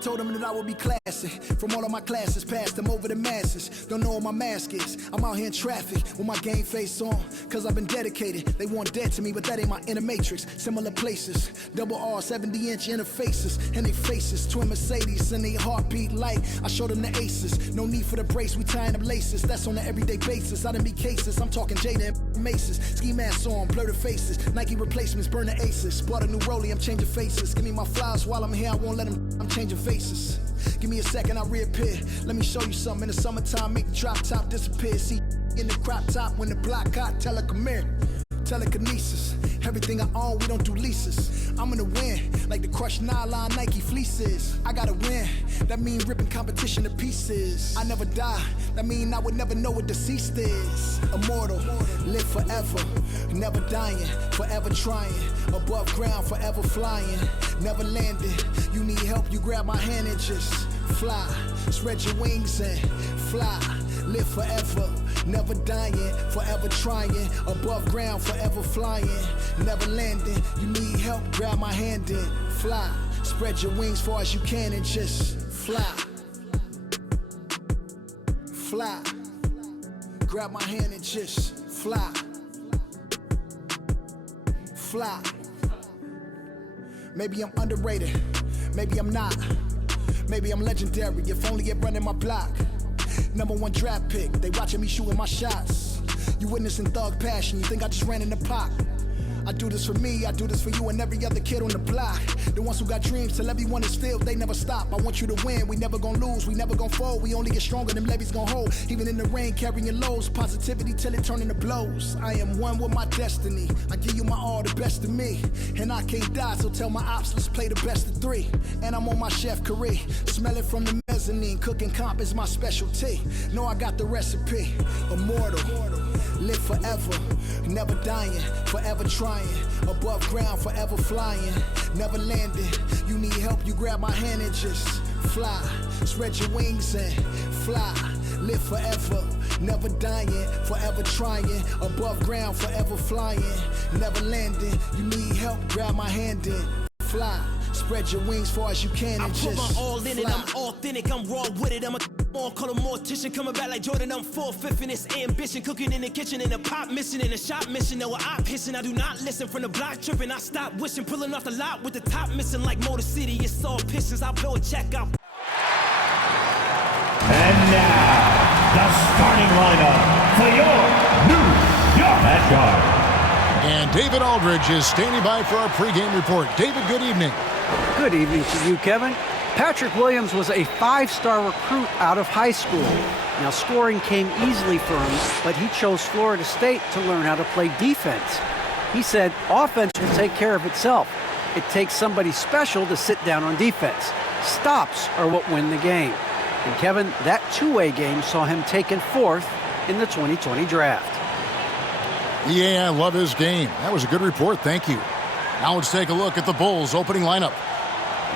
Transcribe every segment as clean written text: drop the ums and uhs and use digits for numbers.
Told them that I would be classy. From all of my classes, passed them over the masses. Don't know what my mask is. I'm out here in traffic with my game face on. Cause I've been dedicated. They want dead to me, but that ain't my inner matrix. Similar places. Double R, 70-inch interfaces. And they faces. Twin Mercedes and they heartbeat light. I showed them the aces. No need for the brace. We tying up laces. That's on an everyday basis. I done be cases. I'm talking Jada and Maces. Ski masks on, blur the faces. Nike replacements, burn the aces. Bought a new rollie, I'm changing faces. Give me my flowers while I'm here. I won't let them. I'm changing faces. Give me a second, I'll reappear. Let me show you something. In the summertime, make the drop top disappear. See in the crop top when the block hot. Tell her come here. Telekinesis. Everything I own, we don't do leases. I'm gonna win, like the crushed nylon Nike fleeces. I gotta win, that mean ripping competition to pieces. I never die, that mean I would never know what deceased is. Immortal, live forever, never dying, forever trying. Above ground, forever flying, never landing. You need help, you grab my hand and just fly. Spread your wings and fly. Live forever, never dying, forever trying. Above ground, forever flying, never landing. You need help, grab my hand and fly. Spread your wings far as you can and just fly. Fly. Grab my hand and just fly. Fly. Maybe I'm underrated, maybe I'm not. Maybe I'm legendary, if only it running my block. #1 draft pick, they watching me shooting my shots. You witnessing thug passion, you think I just ran in the pot. I do this for me, I do this for you and every other kid on the block. The ones who got dreams till everyone is filled, they never stop. I want you to win, we never gonna lose, we never gonna fold. We only get stronger, them levees gonna hold. Even in the rain, carrying lows, positivity till it turn into blows. I am one with my destiny, I give you my all, the best of me. And I can't die, so tell my ops, let's play the best of 3. And I'm on my chef career, smell it from the mezzanine. Cooking comp is my specialty, know I got the recipe. Immortal, live forever, never dying, forever trying. Above ground, forever flying, never landing. You need help, you grab my hand and just fly. Spread your wings and fly. Live forever, never dying, forever trying. Above ground, forever flying, never landing. You need help, grab my hand and fly. Spread your wings far as you can and just I put my all in fly. it, I'm authentic, I'm raw with it. I'm a more call a mortician, coming back like Jordan. I'm 4/5 in this ambition, cooking in the kitchen, in the pot mission, in the shop mission. No, I pissing, I do not listen. From the block tripping, I stop wishing, pulling off the lot with the top missing. Like Motor City, it's all Pistons. I blow a check out. And now, the starting lineup for your New York at guard. And David Aldridge is standing by for our pregame report. David, good evening. Good evening to you, Kevin. Patrick Williams was a 5-star recruit out of high school. Now, scoring came easily for him, but he chose Florida State to learn how to play defense. He said offense will take care of itself. It takes somebody special to sit down on defense. Stops are what win the game. And Kevin, that two-way game saw him taken 4th in the 2020 draft. Yeah, I love his game. That was a good report. Thank you. Now let's take a look at the Bulls' opening lineup.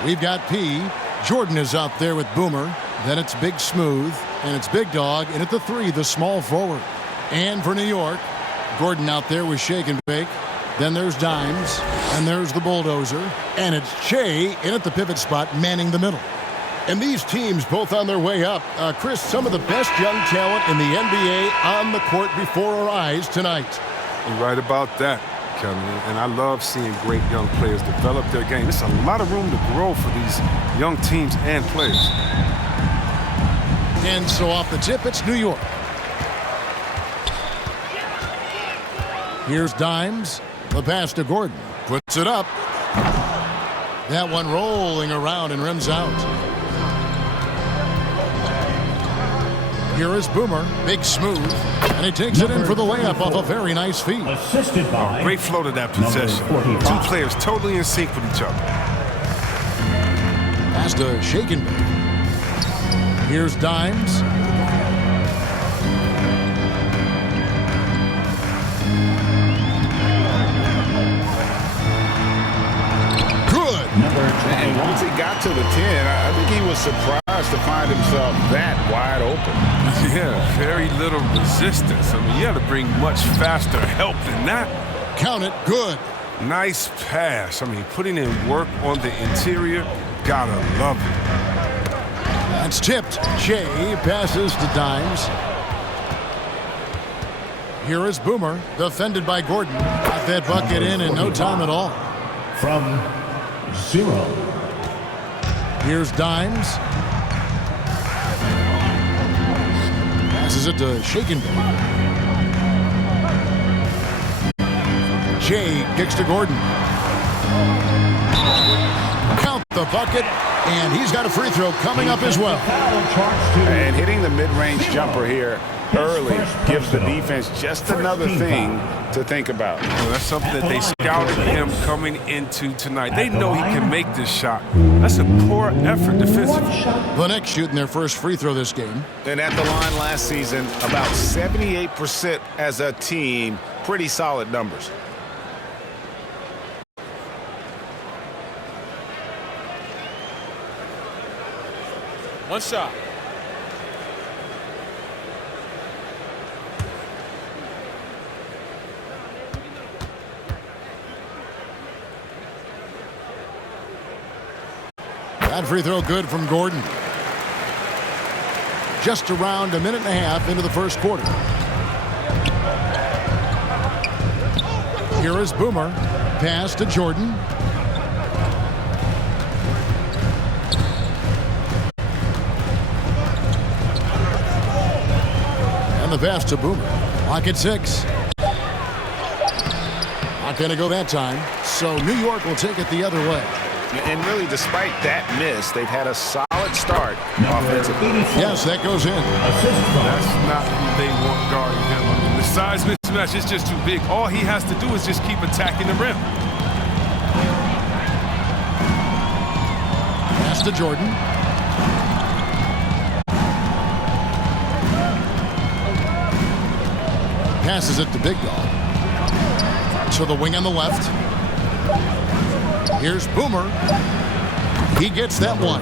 We've got P. Jordan is out there with Boomer. Then it's Big Smooth. And it's Big Dog. And at the 3, the small forward. And for New York, Gordon out there with Shake and Bake. Then there's Dimes. And there's the Bulldozer. And it's Che in at the pivot spot, manning the middle. And these teams both on their way up. Chris, some of the best young talent in the NBA on the court before our eyes tonight. You're right about that, Kevin. And I love seeing great young players develop their game. There's a lot of room to grow for these young teams and players. And so off the tip, it's New York. Here's Dimes. The pass to Gordon. Puts it up. That one rolling around and rims out. Here is Boomer, Big Smooth, and he takes it in for the layup off a very nice feed. Assisted by Great flow to that possession. 2 players totally in sync with each other. Pass to Shake and Bake. Here's Dimes. Good. And once he got to the 10, I think he was surprised to find himself that wide open. Yeah, very little resistance. I mean, you have to bring much faster help than that. Count it. Good. Nice pass. I mean, putting in work on the interior, gotta love it. That's tipped. Jay passes to Dimes. Here is Boomer, defended by Gordon. Got that bucket in no time at all. From 0. Here's Dimes. Passes it to Shaken. Jay kicks to Gordon. Count the bucket, and he's got a free throw coming up as well. And hitting the mid-range jumper here early gives the defense just another thing to think about. Well, that's something that they scouted him coming into tonight. They know he can make this shot. That's a poor effort defensively. The Knicks shooting their first free throw this game. And at the line last season, about 78% as a team. Pretty solid numbers. One shot. That free throw good from Gordon. Just around a minute and a half into the first quarter. Here is Boomer. Pass to Jordan. And the pass to Boomer. Lock at 6. Not going to go that time. So New York will take it the other way. And really, despite that miss, they've had a solid start offensively. Yes, that goes in. That's not who they want guarding him. I mean, the size mismatch is just too big. All he has to do is just keep attacking the rim. Pass to Jordan. Passes it to Big Dog. To the wing on the left. Here's Boomer. He gets that one.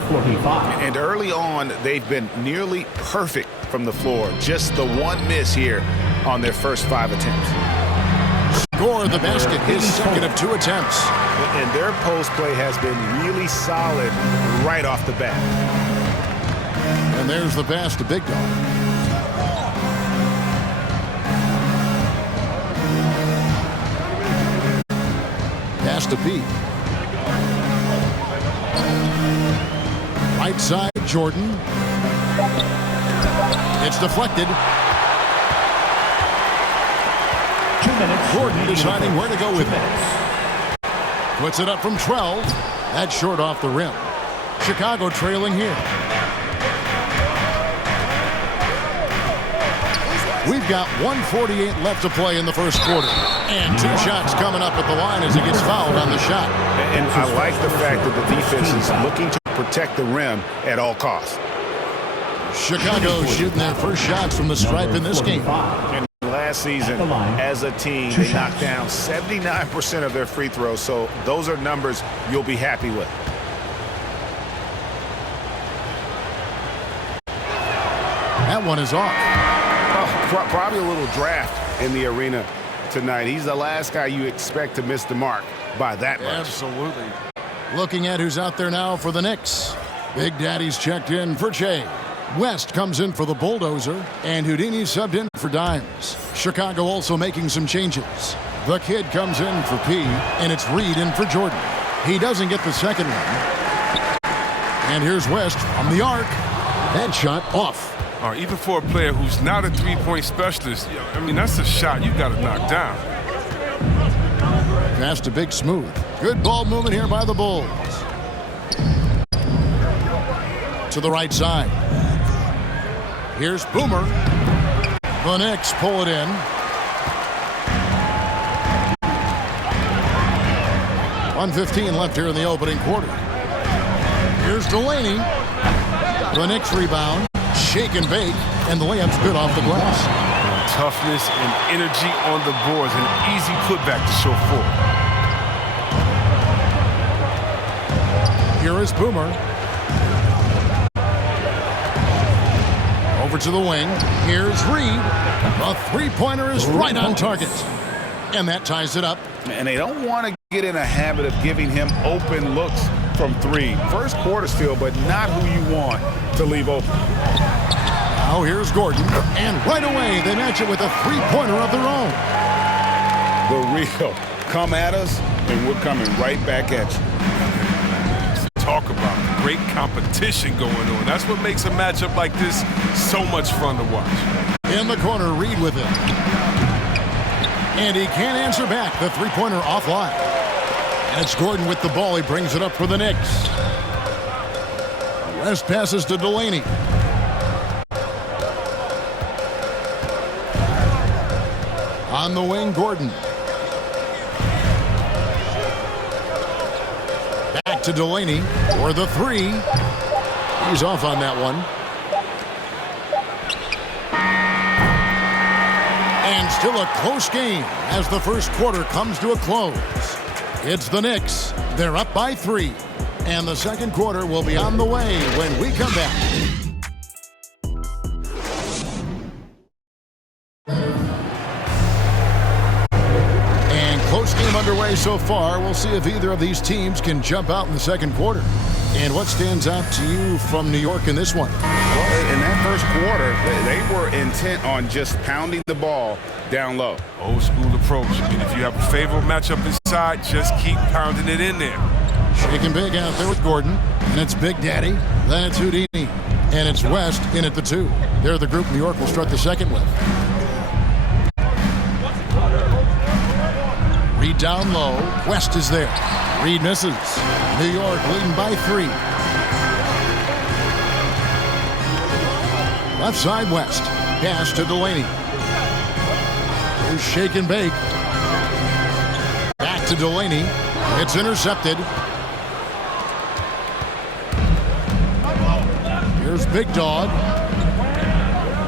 And early on, they've been nearly perfect from the floor. Just the one miss here on their first 5 attempts. Score the basket, his second of 2 attempts. And their post play has been really solid right off the bat. And there's the pass to Big Dog. Pass to Pete. Right side, Jordan. It's deflected. 2 minutes. Gordon deciding where to go with it. Puts it up from 12. That's short off the rim. Chicago trailing here. We've got 1:48 left to play in the first quarter. And 2 shots coming up at the line as he gets fouled on the shot. And I like the fact that the defense is looking to protect the rim at all costs. Chicago shooting their first shots from the stripe in this game. And last season, as a team, they knocked down 79% of their free throws, so those are numbers you'll be happy with. That one is off. Probably a little draft in the arena tonight. He's the last guy you expect to miss the mark by that much. Absolutely. Looking at who's out there now for the Knicks. Big Daddy's checked in for Jay. West comes in for the Bulldozer, and Houdini subbed in for Dimes. Chicago also making some changes. The Kid comes in for P, and it's Reed in for Jordan. He doesn't get the second one. And here's West from the arc. That shot off. Even for a player who's not a three-point specialist, I mean, that's a shot you got to knock down. Pass to Big Smooth. Good ball movement here by the Bulls. To the right side. Here's Boomer. The Knicks pull it in. .115 left here in the opening quarter. Here's Delaney. The Knicks rebound. Shake and bake, and the layup's good off the glass. Toughness and energy on the boards. An easy putback to show forward. Here is Boomer. Over to the wing. Here's Reed. The three-pointer is right on target. And that ties it up. And they don't want to get in a habit of giving him open looks from three. First quarter still, but not who you want to leave open. Now here's Gordon, and right away they match it with a three-pointer of their own. The real come at us, and we're coming right back at you. Talk about great competition going on. That's what makes a matchup like this so much fun to watch. In the corner, Reed with it. And he can't answer back. The three-pointer offline. And it's Gordon with the ball. He brings it up for the Knicks. West passes to Delaney. On the wing, Gordon. Back to Delaney for the three. He's off on that one. And still a close game as the first quarter comes to a close. It's the Knicks. They're up by 3. And the second quarter will be on the way when we come back. Close game underway so far. We'll see if either of these teams can jump out in the second quarter. And what stands out to you from New York in this one? Well, in that first quarter, they were intent on just pounding the ball down low. Old school approach. I mean, if you have a favorable matchup inside, just keep pounding it in there. Shaking big out there with Gordon. And it's Big Daddy. Then it's Houdini. And it's West in at the 2. They're the group New York will start the second with. Reed down low. West is there. Reed misses. New York leading by 3. Left side, West. Pass to Delaney. Here's shake and bake. Back to Delaney. It's intercepted. Here's Big Dog.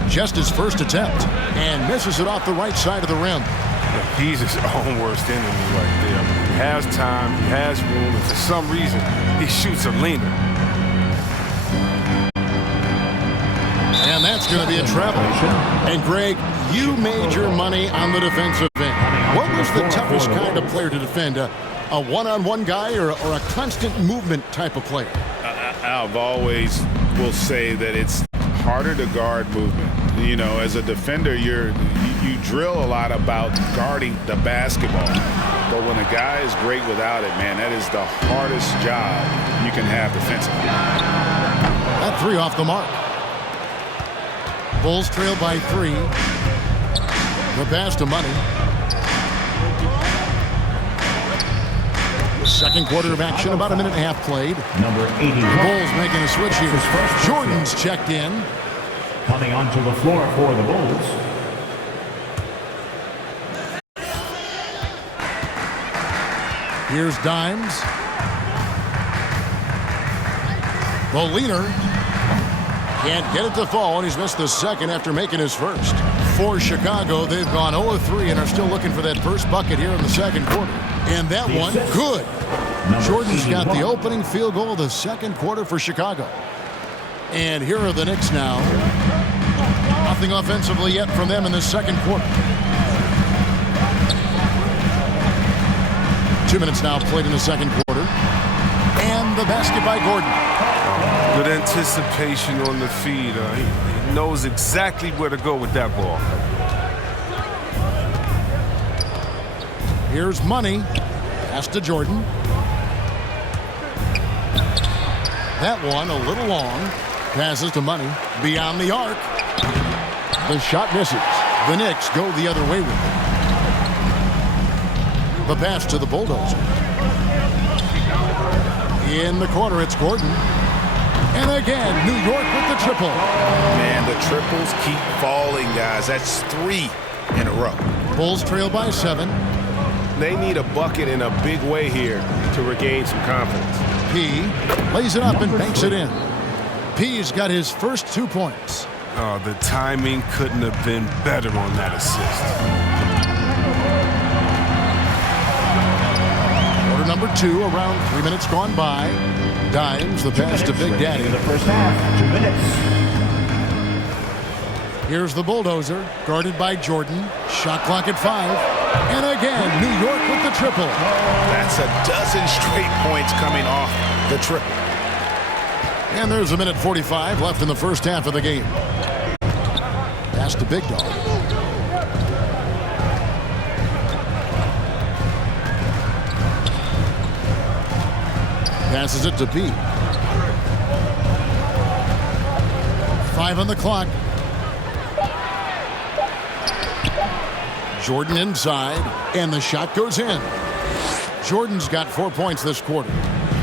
Just his first attempt. And misses it off the right side of the rim. He's his own worst enemy right there. He has time, he has room, and for some reason, he shoots a leaner. And that's going to be a travel. And Greg, you made your money on the defensive end. What was the toughest kind of player to defend? A one-on-one guy or a constant movement type of player? I've always will say that it's harder to guard movement. You know, as a defender, you drill a lot about guarding the basketball. But when a guy is great without it, man, that is the hardest job you can have defensively. That 3 off the mark. Bulls trail by 3. The pass to Money. Second quarter of action, about a minute and a half played. Number 80. The Bulls making a switch here. Jordan's checked in. Coming onto the floor for the Bulls. Here's Dimes. The leaner can't get it to fall, and he's missed the second after making his first. For Chicago, they've gone 0-3 and are still looking for that first bucket here in the second quarter. And that one, good. Jordan's got the opening field goal of the second quarter for Chicago. And here are the Knicks now. Nothing offensively yet from them in the second quarter. 2 minutes now played in the second quarter. And the basket by Gordon. Good anticipation on the feed. He knows exactly where to go with that ball. Here's Money. Pass to Jordan. That one a little long. Passes to Money. Beyond the arc. The shot misses. The Knicks go the other way with it. The pass to the Bulldozer. In the corner, it's Gordon. And again, New York with the triple. Man, the triples keep falling, guys. That's 3 in a row. Bulls trail by 7. They need a bucket in a big way here to regain some confidence. P lays it up and banks it in. P's got his first 2 points. Oh, the timing couldn't have been better on that assist. Quarter number 2, around 3 minutes gone by. Dimes, the pass to Big Daddy. In the first half, 2 minutes. Here's the Bulldozer, guarded by Jordan. Shot clock at 5. And again, New York with the triple. That's a dozen straight points coming off the triple. And there's a minute 45 left in the first half of the game. Pass to Big Dog. Passes it to P. 5 on the clock. Jordan inside, and the shot goes in. Jordan's got 4 points this quarter.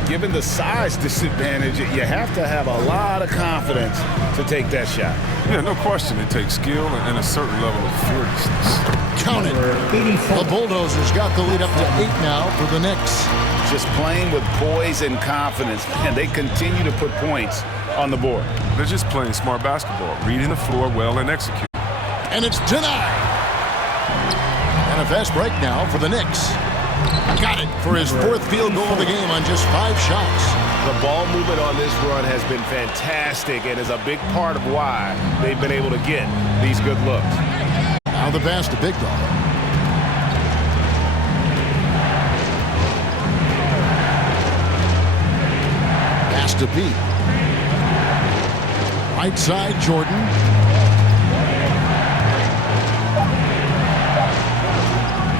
Given the size disadvantage, you have to have a lot of confidence to take that shot. Yeah, no question. It takes skill and a certain level of fearlessness. Count it. The Bulldozers got the lead up to 8 now for the Knicks. Just playing with poise and confidence, and they continue to put points on the board. They're just playing smart basketball, reading the floor well and executing. And it's denied. And a fast break now for the Knicks. Got it for his 4th field goal of the game on just 5 shots. The ball movement on this run has been fantastic and is a big part of why they've been able to get these good looks. Now the pass to Big Dog. Pass to Pete. Right side, Jordan.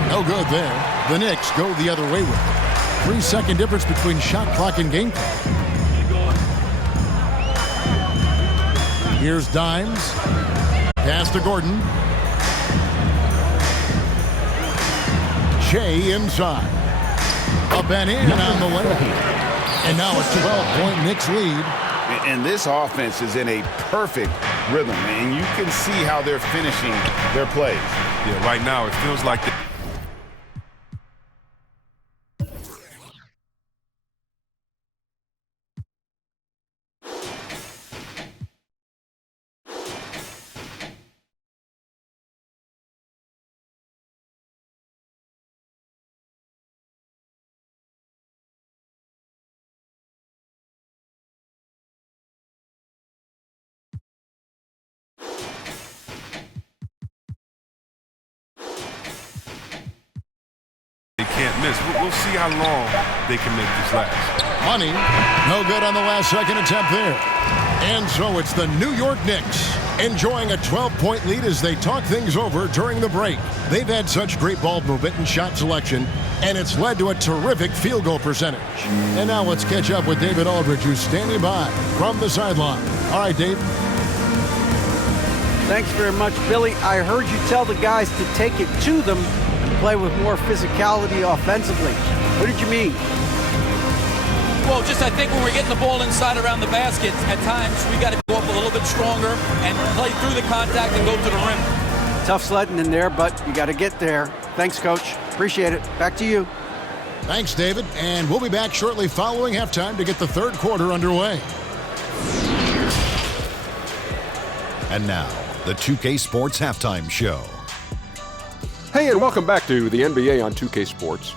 No good there. The Knicks go the other way with it. 3-second difference between shot clock and game clock. Here's Dimes. Pass to Gordon. Shea inside. Up and in on the way. And now a 12-point Knicks lead. And this offense is in a perfect rhythm, and you can see how they're finishing their plays. Yeah, right now it feels like can't miss. We'll see how long they can make this last. Money, no good on the last second attempt there. And so it's the New York Knicks enjoying a 12-point lead as they talk things over during the break. They've had such great ball movement and shot selection, and it's led to a terrific field goal percentage. And now let's catch up with David Aldridge, who's standing by from the sideline. All right, Dave. Thanks very much, Billy. I heard you tell the guys to take it to them and play with more physicality offensively. What did you mean? Well, just I think when we're getting the ball inside around the basket, at times we got to go up a little bit stronger and play through the contact and go to the rim. Tough sledding in there, but you got to get there. Thanks, Coach. Appreciate it. Back to you. Thanks, David. And we'll be back shortly following halftime to get the third quarter underway. And now, the 2K Sports Halftime Show. Hey, and welcome back to the NBA on 2K Sports.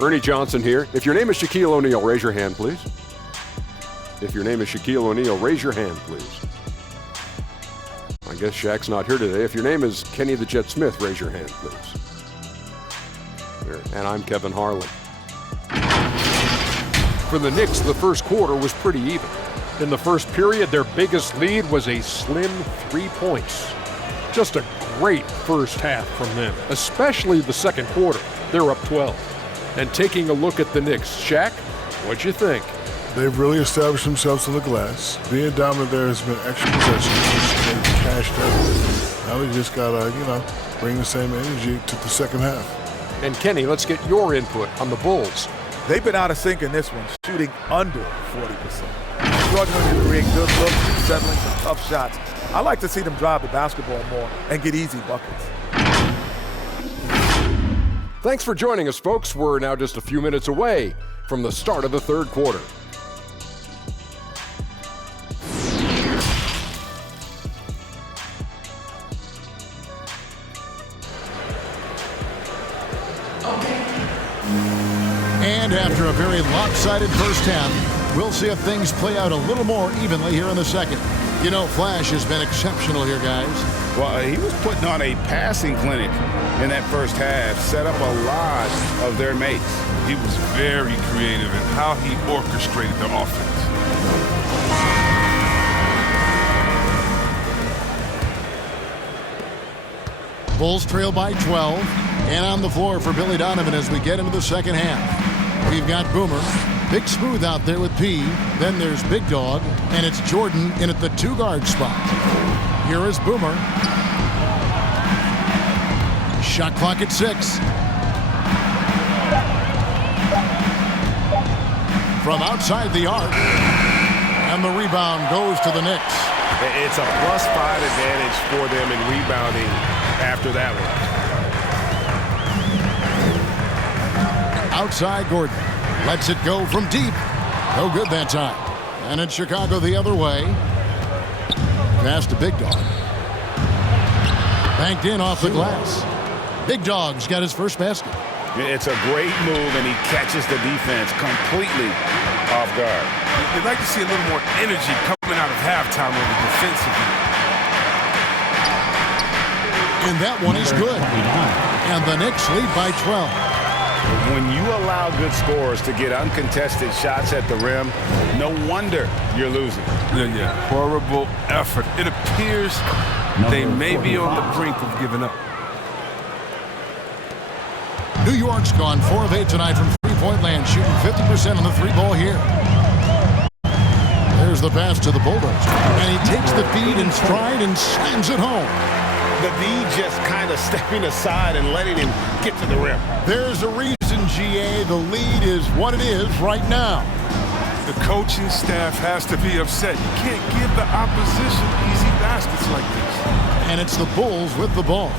Ernie Johnson here. If your name is Shaquille O'Neal, raise your hand, please. If your name is Shaquille O'Neal, raise your hand, please. I guess Shaq's not here today. If your name is Kenny the Jet Smith, raise your hand, please. There. And I'm Kevin Harlan. For the Knicks, the first quarter was pretty even. In the first period, their biggest lead was a slim 3 points. Just a great first half from them, especially the second quarter. They're up 12. And taking a look at the Knicks, Shaq, what'd you think? They've really established themselves on the glass. Being dominant there has been extra possessions. They've cashed everything. Now they just gotta, bring the same energy to the second half. And Kenny, let's get your input on the Bulls. They've been out of sync in this one, shooting under 40%. Struggling to create good looks and settling for tough shots. I like to see them drive the basketball more and get easy buckets. Thanks for joining us, folks. We're now just a few minutes away from the start of the third quarter. And after a very lopsided first half, we'll see if things play out a little more evenly here in the second. You know, Flash has been exceptional here, guys. Well, he was putting on a passing clinic in that first half, set up a lot of their mates. He was very creative in how he orchestrated the offense. Bulls trail by 12. And on the floor for Billy Donovan as we get into the second half. We've got Boomer. Big Smooth out there with P. Then there's Big Dog. And it's Jordan in at the 2-guard spot. Here is Boomer. Shot clock at 6. From outside the arc. And the rebound goes to the Knicks. It's a +5 advantage for them in rebounding after that one. Outside Gordon. Lets it go from deep. No good that time. And it's Chicago the other way. Pass to Big Dog. Banked in off the glass. Big Dog's got his first basket. It's a great move, and he catches the defense completely off guard. You'd like to see a little more energy coming out of halftime over defensively. And that one is good. And the Knicks lead by 12. When you allow good scorers to get uncontested shots at the rim, no wonder you're losing. Yeah. Horrible effort. It appears they may be on the brink of giving up. New York's gone 4 of 8 tonight from three-point land, shooting 50% on the 3-ball here. There's the pass to the Bulldozer. And he takes the feed in stride and slams it home. The D just kind of stepping aside and letting him get to the rim. There's a reason, GA. The lead is what it is right now. The coaching staff has to be upset. You can't give the opposition easy baskets like this. And it's the Bulls with the ball.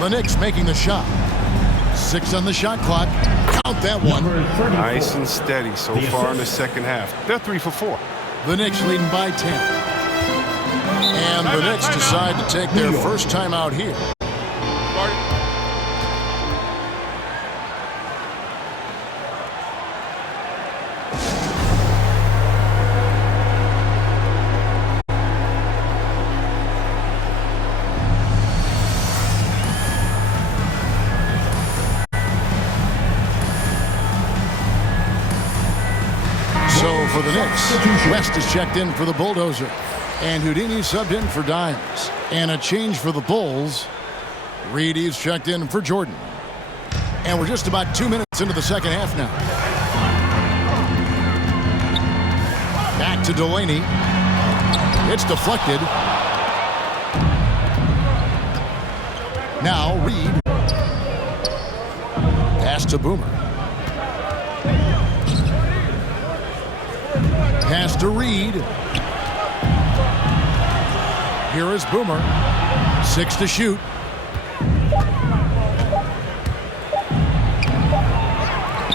The Knicks making the shot. 6 on the shot clock. Count that one. Nice and steady so far in the second half. They're 3 for 4. The Knicks leading by 10. And the Knicks decide to take their first time out here. So for the Knicks, West is checked in for the Bulldozer. And Houdini subbed in for Dimes. And a change for the Bulls. Reedy's checked in for Jordan. And we're just about 2 minutes into the second half now. Back to Delaney. It's deflected. Now Reed. Pass to Boomer. Pass to Reed. Here is Boomer. 6 to shoot.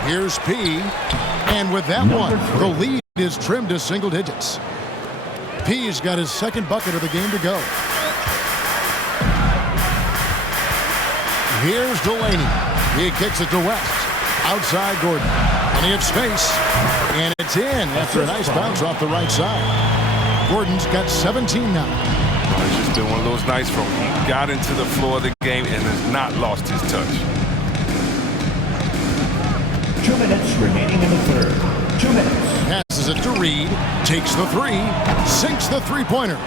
Here's P. And with that one, the lead is trimmed to single digits. P's got his second bucket of the game to go. Here's Delaney. He kicks it to West. Outside Gordon. And he hits space. And it's in after a nice bounce off the right side. Gordon's got 17 now. It's just been one of those nights from he got into the floor of the game and has not lost his touch. 2 minutes remaining in the third. 2 minutes. Passes it to Reed. Takes the 3. Sinks the three-pointer.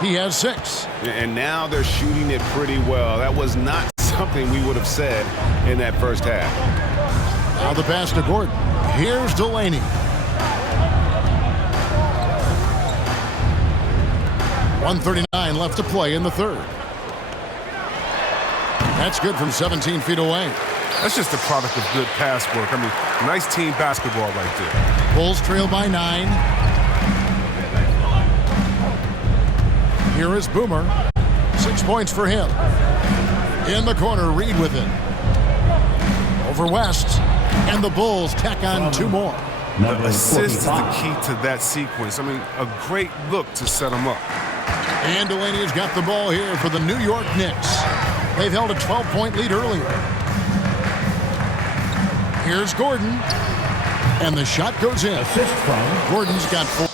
He has 6. And now they're shooting it pretty well. That was not something we would have said in that first half. Now the pass to Gordon. Here's Delaney. .139 left to play in the third. That's good from 17 feet away. That's just a product of good pass work. I mean, nice team basketball right there. Bulls trail by 9. Here is Boomer. 6 points for him. In the corner, Reed with it. Over West. And the Bulls tack on 2 more. The assist is the key to that sequence. I mean, a great look to set them up. And Delaney has got the ball here for the New York Knicks. They've held a 12-point lead earlier. Here's Gordon. And the shot goes in. Assist from Gordon's got 4.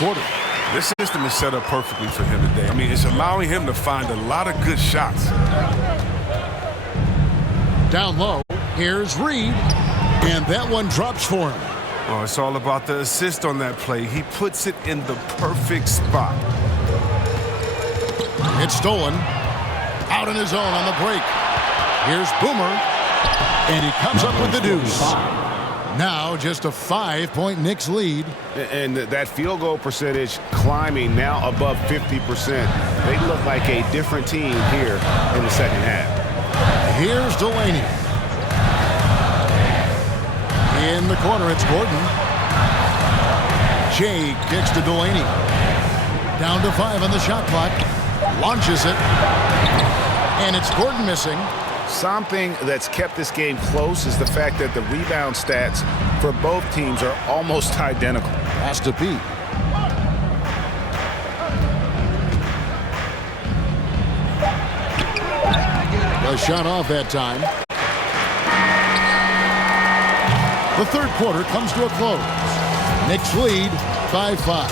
quarter. This system is set up perfectly for him today. I mean, it's allowing him to find a lot of good shots. Down low, here's Reed, and that one drops for him. Oh, it's all about the assist on that play. He puts it in the perfect spot. It's stolen. Out in his own on the break. Here's Boomer, and he comes up with the deuce. Now just a 5-point Knicks lead. And that field goal percentage climbing now above 50%. They look like a different team here in the second half. Here's Delaney. In the corner, it's Gordon. Jay kicks to Delaney. Down to 5 on the shot clock. Launches it. And it's Gordon missing. Something that's kept this game close is the fact that the rebound stats for both teams are almost identical. Has to be. A shot off that time. The third quarter comes to a close. Knicks lead by 5.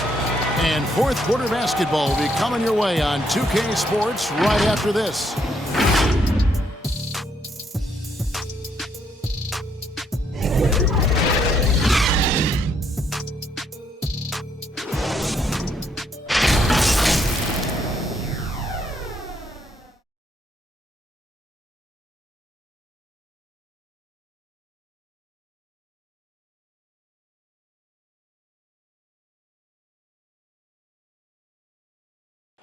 And fourth quarter basketball will be coming your way on 2K Sports right after this.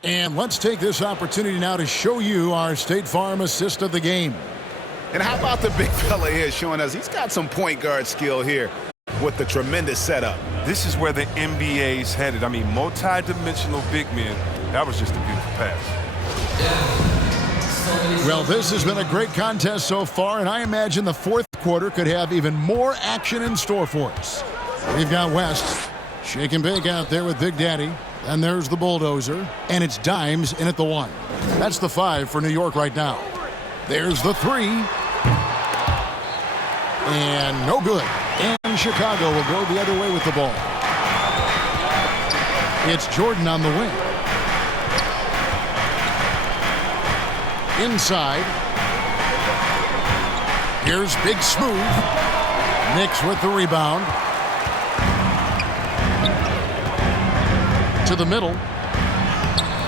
And let's take this opportunity now to show you our State Farm assist of the game. And how about the big fella here showing us he's got some point guard skill here with the tremendous setup. This is where the NBA's headed. I mean, multi-dimensional big men. That was just a beautiful pass. Well, this has been a great contest so far, and I imagine the fourth quarter could have even more action in store for us. We've got West. Shake and bake out there with Big Daddy. And there's the bulldozer. And it's Dimes in at the 1. That's the 5 for New York right now. There's the 3. And no good. And Chicago will go the other way with the ball. It's Jordan on the wing. Inside. Here's Big Smooth. Knicks with the rebound. To the middle.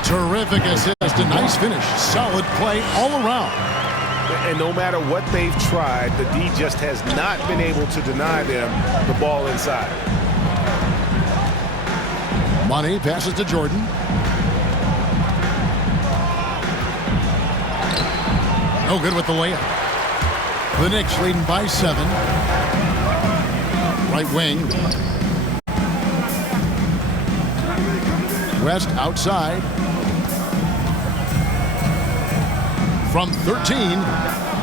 Terrific assist. A nice finish. Solid play all around. And no matter what they've tried, the D just has not been able to deny them the ball inside. Money passes to Jordan. No good with the layup. The Knicks leading by 7. Right wing. West outside. From 13,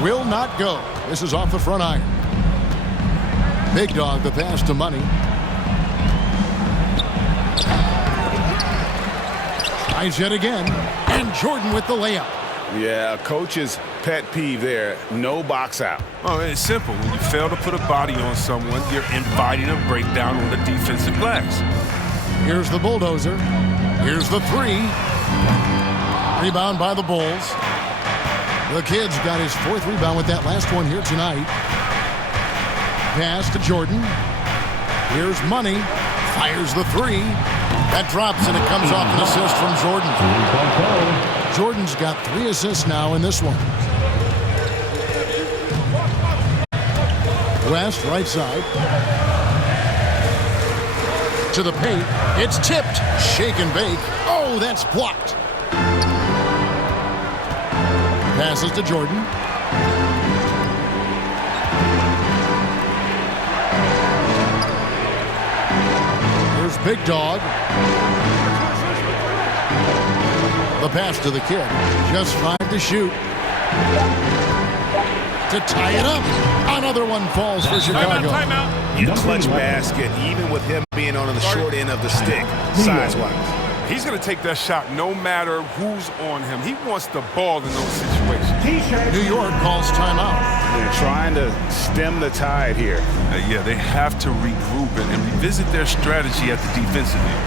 will not go. This is off the front iron. Big Dog, the pass to Money. Tries yet again. And Jordan with the layup. Yeah, coach's pet peeve there. No box out. Oh, it's simple. When you fail to put a body on someone, you're inviting a breakdown on the defensive glass. Here's the bulldozer. Here's the 3. Rebound by the Bulls. The Kid's got his 4th rebound with that last one here tonight. Pass to Jordan. Here's Money. Fires the 3. That drops and it comes off an assist from Jordan. Jordan's got 3 assists now in this one. West, right side. To the paint. It's tipped. Shake and bake. Oh, that's blocked. Passes to Jordan. Here's Big Dog. The pass to the Kid. Just 5 to shoot. To tie it up. Another one falls for Chicago. Timeout. A clutch basket, even with him being on the short end of the stick, size-wise. He's going to take that shot no matter who's on him. He wants the ball in those situations. New York calls timeout. They're trying to stem the tide here. Yeah, they have to regroup and revisit their strategy at the defensive end.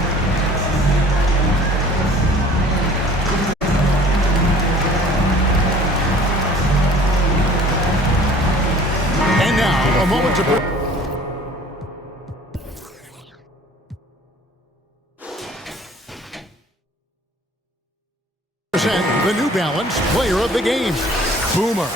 moment to break. The New Balance Player of the Game, Boomer.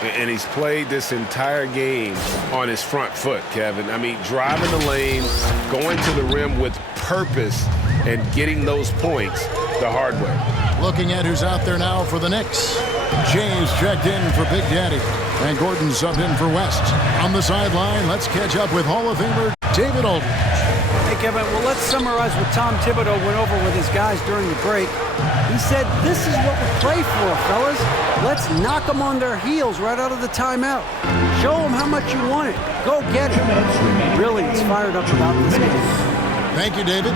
And he's played this entire game on his front foot, Kevin. I mean, driving the lane, going to the rim with purpose, and getting those points the hard way. Looking at who's out there now for the Knicks. James checked in for Big Daddy, and Gordon subbed in for West. On the sideline, let's catch up with Hall of Famer David Aldridge. Hey, Kevin, well, let's summarize what Tom Thibodeau went over with his guys during the break. He said, this is what we play for, fellas. Let's knock them on their heels right out of the timeout. Show them how much you want it. Go get it. Really, he's fired up about this game. Thank you, David.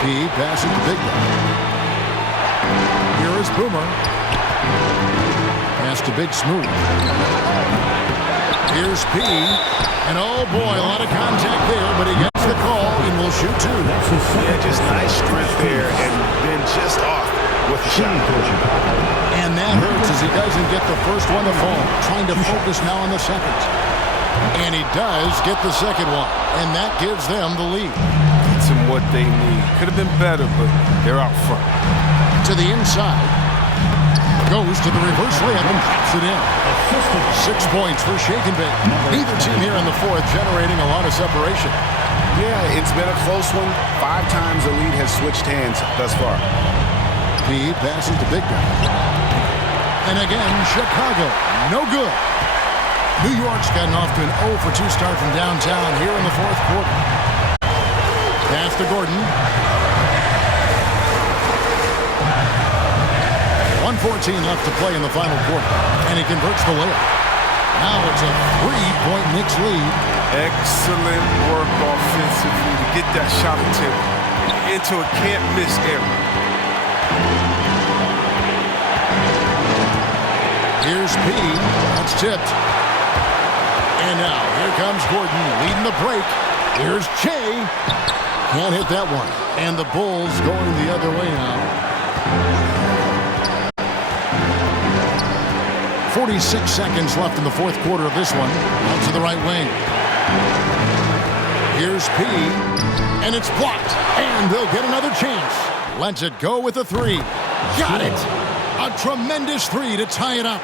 P passes to Big Guy. Here is Boomer. Pass to Big Smooth. Here's P. And oh boy, a lot of contact there, but he gets the call and will shoot two. Yeah, just nice strength there and then just off with the shot. And that hurts as he doesn't get the first one to fall. Trying to focus now on the second. And he does get the second one, and that gives them the lead. It's him what they need. Could have been better, but they're out front. To the inside. Goes to the reverse layup and drops it in. 6 points for Shake and Bake. Neither team here in the fourth generating a lot of separation. Yeah, it's been a close one. 5 times the lead has switched hands thus far. P passes to Big Guy. And again, Chicago, no good. New York's gotten off to an 0 for 2 start from downtown here in the fourth quarter. Pass to Gordon. 1:14 left to play in the final quarter, and he converts the layup. Now it's a 3-point Knicks lead. Excellent work offensively to get that shot attempt into a can't-miss area. Here's P. That's tipped. And now here comes Gordon leading the break. Here's Che. Can't hit that one. And the Bulls going the other way now. 46 seconds left in the fourth quarter of this one. Out to the right wing. Here's P. And it's blocked. And they'll get another chance. Lets it go with a 3. Got it. A tremendous 3 to tie it up.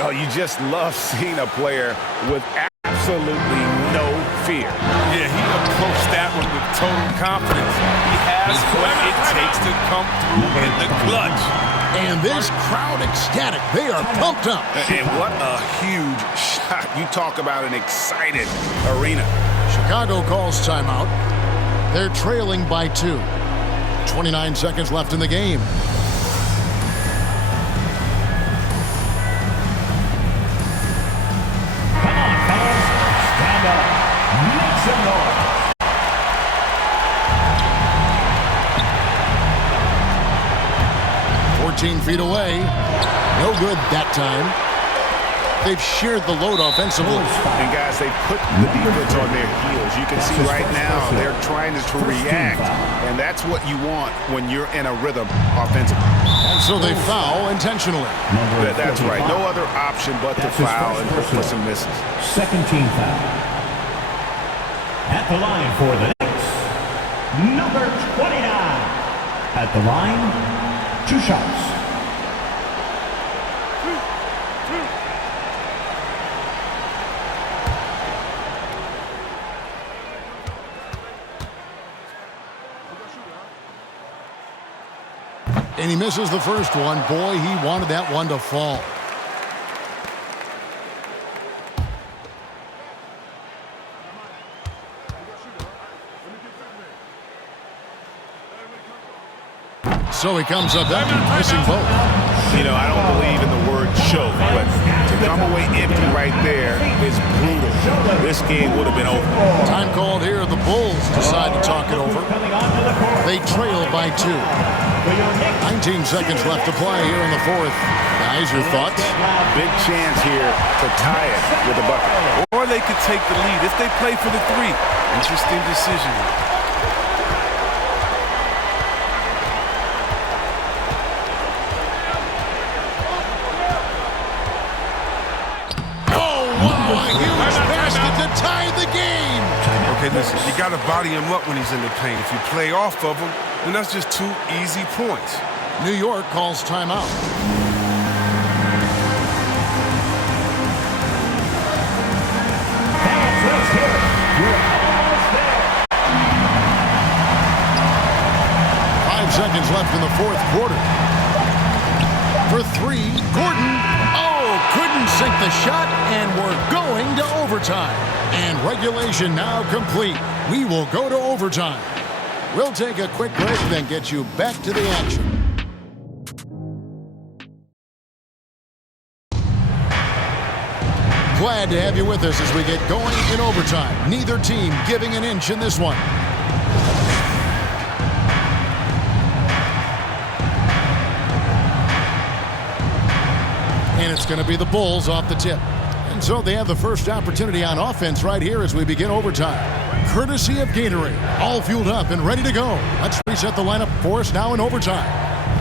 Oh, you just love seeing a player with absolutely no fear. Yeah, he approached that one with total confidence. He has what it takes to come through in the clutch. And this crowd ecstatic. They are pumped up. And what a huge shot. You talk about an excited arena. Chicago calls timeout. They're trailing by 2. 29 seconds left in the game. Come on, fellas. Stand up. Make some noise. 14 feet away. No good that time. They've shared the load offensively. And guys, they put the defense on their heels. You can see right now they're trying to react. And that's what you want when you're in a rhythm offensively. And so they foul intentionally. That's right. No other option but to foul and put some misses. Second team foul. At the line for the Knicks, number 29. At the line, 2 shots. And he misses the first one. Boy, he wanted that one to fall. So he comes up that missing both. You know, I don't believe in the word choke, but to come away empty right there is brutal. This game would have been over. Time called here. The Bulls decide to talk it over. They trail by 2. 19 seconds left to play here in the fourth. Guys, your thoughts? Big chance here to tie it with a bucket. Boy, or they could take the lead if they play for the 3. Interesting decision. To tie the game. Okay, listen, you got to body him up when he's in the paint. If you play off of him, then that's just 2 easy points. New York calls timeout. Fans, let's hear it. You're almost there. 5 seconds left in the 4th quarter. For 3, Gordon. Couldn't sink the shot, and we're going to overtime. And regulation now complete. We will go to overtime. We'll take a quick break, then get you back to the action. Glad to have you with us as we get going in overtime. Neither team giving an inch in this one. And it's going to be the Bulls off the tip. And so they have the first opportunity on offense right here as we begin overtime. Courtesy of Gatorade. All fueled up and ready to go. Let's reset the lineup for us now in overtime.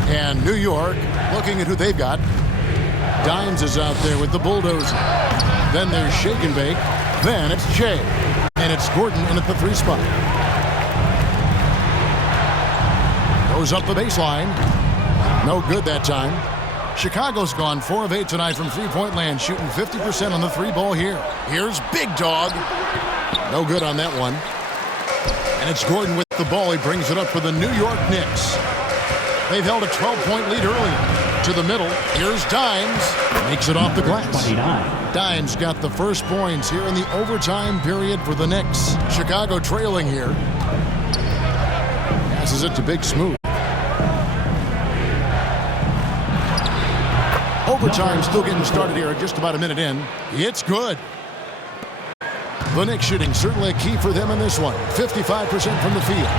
And New York looking at who they've got. Dimes is out there with the bulldozer. Then there's Shake and Bake. Then it's Jay. And it's Gordon in at the 3 spot. Goes up the baseline. No good that time. Chicago's gone 4 of 8 tonight from three-point land, shooting 50% on the 3 ball here. Here's Big Dog. No good on that one. And it's Gordon with the ball. He brings it up for the New York Knicks. They've held a 12-point lead earlier. To the middle. Here's Dimes. Makes it off the glass. 29. Dimes got the first points here in the overtime period for the Knicks. Chicago trailing here. Passes it to Big Smooth. Overtime still getting started here at just about a minute in. It's good. The Knicks shooting certainly a key for them in this one. 55% from the field.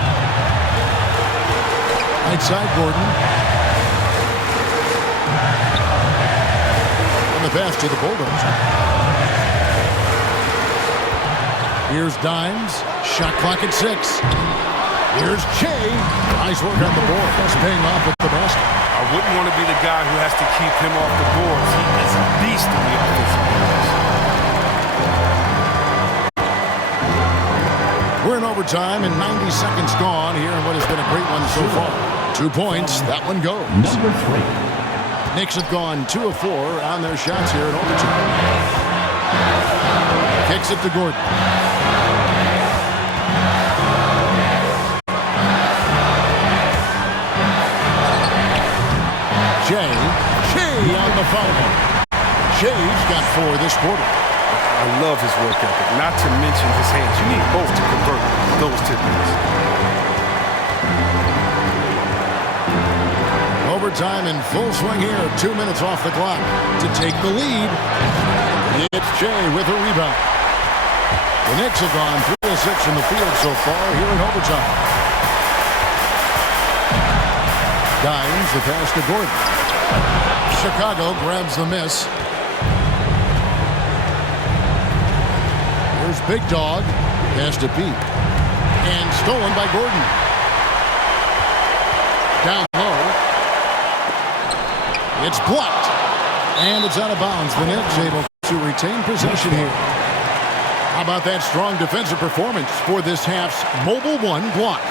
Right side, Gordon. And the pass to the Bulldozer. Here's Dimes. Shot clock at 6. Here's Che. Nice work on the board. That's paying off with the basket. I wouldn't want to be the guy who has to keep him off the boards. He is a beast in the offensive boards. We're in overtime and 90 seconds gone here in what has been a great one so far. 2 points. That one goes. Number 3. Knicks have gone 2 of 4 on their shots here in overtime. Kicks it to Gordon. Shea on the foul. Shea's got 4 this quarter. I love his work ethic, not to mention his hands. You need both to convert those tip-ins. Overtime in full swing here. 2 minutes off the clock to take the lead. It's Shea with a rebound. The Knicks have gone 3 of 6 from the field so far here in overtime. Dimes the pass to Gordon. Chicago grabs the miss. Here's Big Dog. Pass to Pete. And stolen by Gordon. Down low. It's blocked. And it's out of bounds. The Knicks able to retain possession here. How about that strong defensive performance for this half's Mobile One block?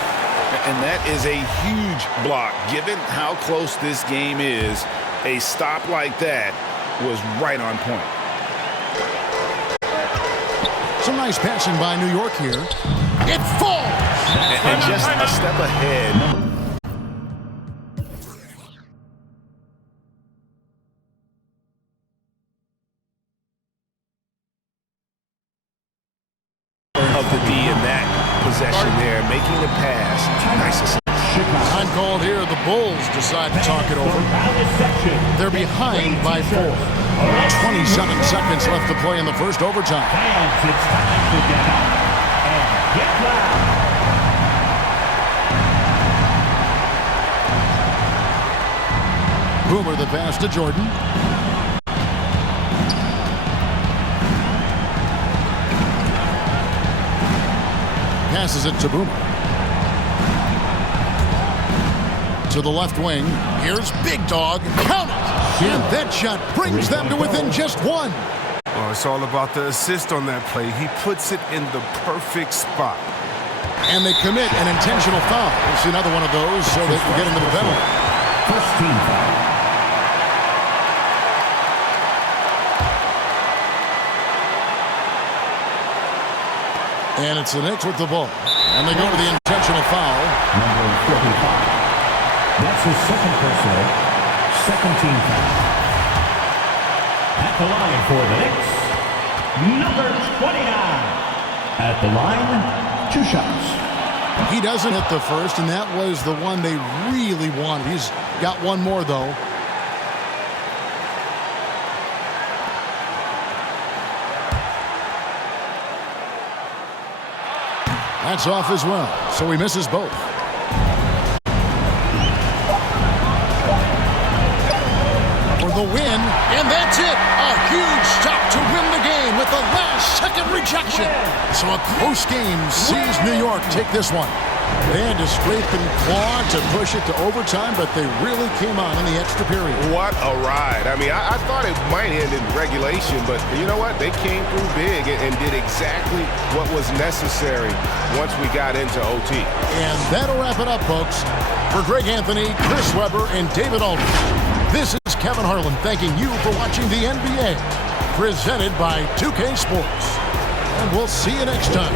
And that is a huge block. Given how close this game is, a stop like that was right on point. Some nice passing by New York here. It falls! And just a step ahead. Of the D in that possession there, making the pass. Nice assist. Time called here. The Bulls decide to talk it over. They're behind by 4. 27 seconds left to play in the first overtime. Fans, it's time to get up and get loud. Boomer the pass to Jordan. Passes it to Boomer. To the left wing. Here's Big Dog. Count it! And that shot brings them to within just one. Oh, it's all about the assist on that play. He puts it in the perfect spot. And they commit an intentional foul. It's another one of those so they can get into the penalty. First team foul. And it's the Knicks with the ball. And they go to the intentional foul. Number 45. That's his second personal. Second team foul. At the line for the Knicks, number 29. At the line, 2 shots. He doesn't hit the first, and that was the one they really wanted. He's got one more, though. That's off as well, so he misses both. For the win, and that's it. A huge stop to win the game with a last-second rejection. So a close game sees New York take this one. They had to scrape and claw to push it to overtime, but they really came on in the extra period. What a ride. I mean, I thought it might end in regulation, but you know what? They came through big and did exactly what was necessary once we got into OT. And that'll wrap it up, folks. For Greg Anthony, Chris Webber, and David Aldridge, this is Kevin Harlan thanking you for watching the NBA, presented by 2K Sports. And we'll see you next time.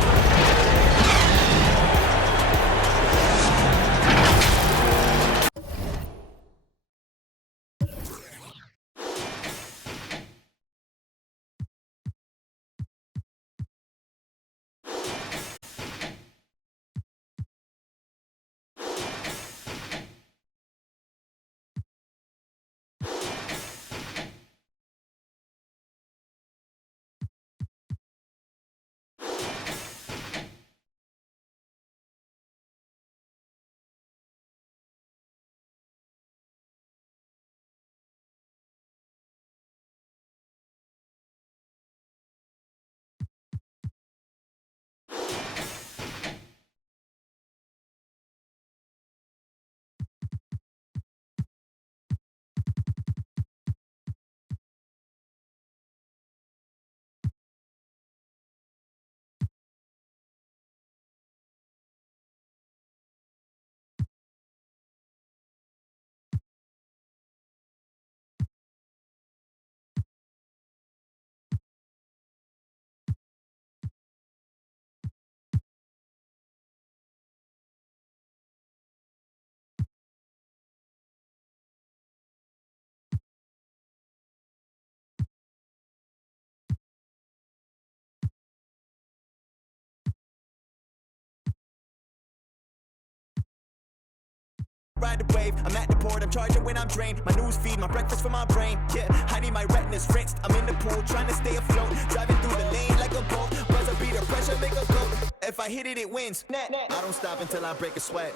Ride the wave, I'm at the port, I'm charging when I'm drained. My news feed, my breakfast for my brain. Yeah, I need my retinas rinsed. I'm in the pool, trying to stay afloat. Driving through the lane like a boat. Buzzer beater, pressure make a go. If I hit it, it wins. I don't stop until I break a sweat.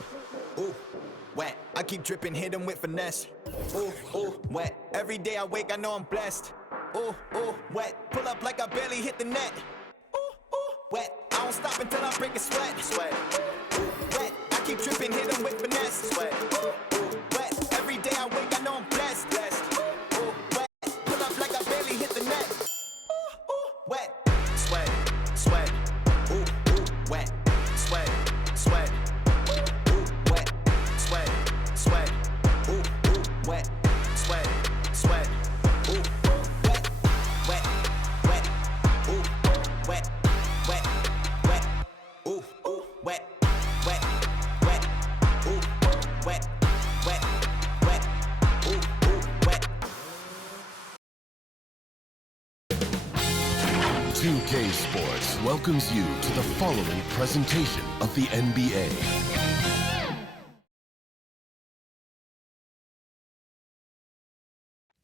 Ooh, wet. I keep dripping, hit them with finesse. Ooh, ooh, wet. Every day I wake, I know I'm blessed. Ooh, ooh, wet. Pull up like I barely hit the net. Ooh, ooh, wet. I don't stop until I break a sweat. Sweat. Ooh, wet. I keep dripping, hit them with finesse. Sweat. Wet. Every day I wake, I know I'm blessed. Ooh, wet. Pull up like I barely hit the net. Ooh, wet. Sweat. Sweat. Ooh, ooh, wet. Sweat. Sweat. Ooh, wet. Sweat. Sweat. Ooh, ooh, wet. Sweat. Sweat. Ooh, wet. Wet. Wet. Ooh, wet. Wet. Wet. Ooh, ooh, wet. Wet. Wet. Ooh, wet. Wet. Wet. Ooh, ooh, wet. 2K Sports welcomes you to the following presentation of the NBA.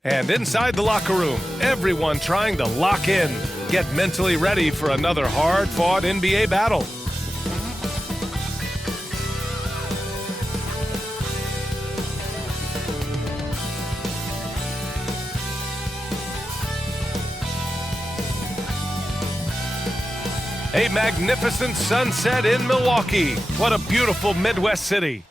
And inside the locker room, everyone trying to lock in, get mentally ready for another hard-fought NBA battle. A magnificent sunset in Milwaukee. What a beautiful Midwest city.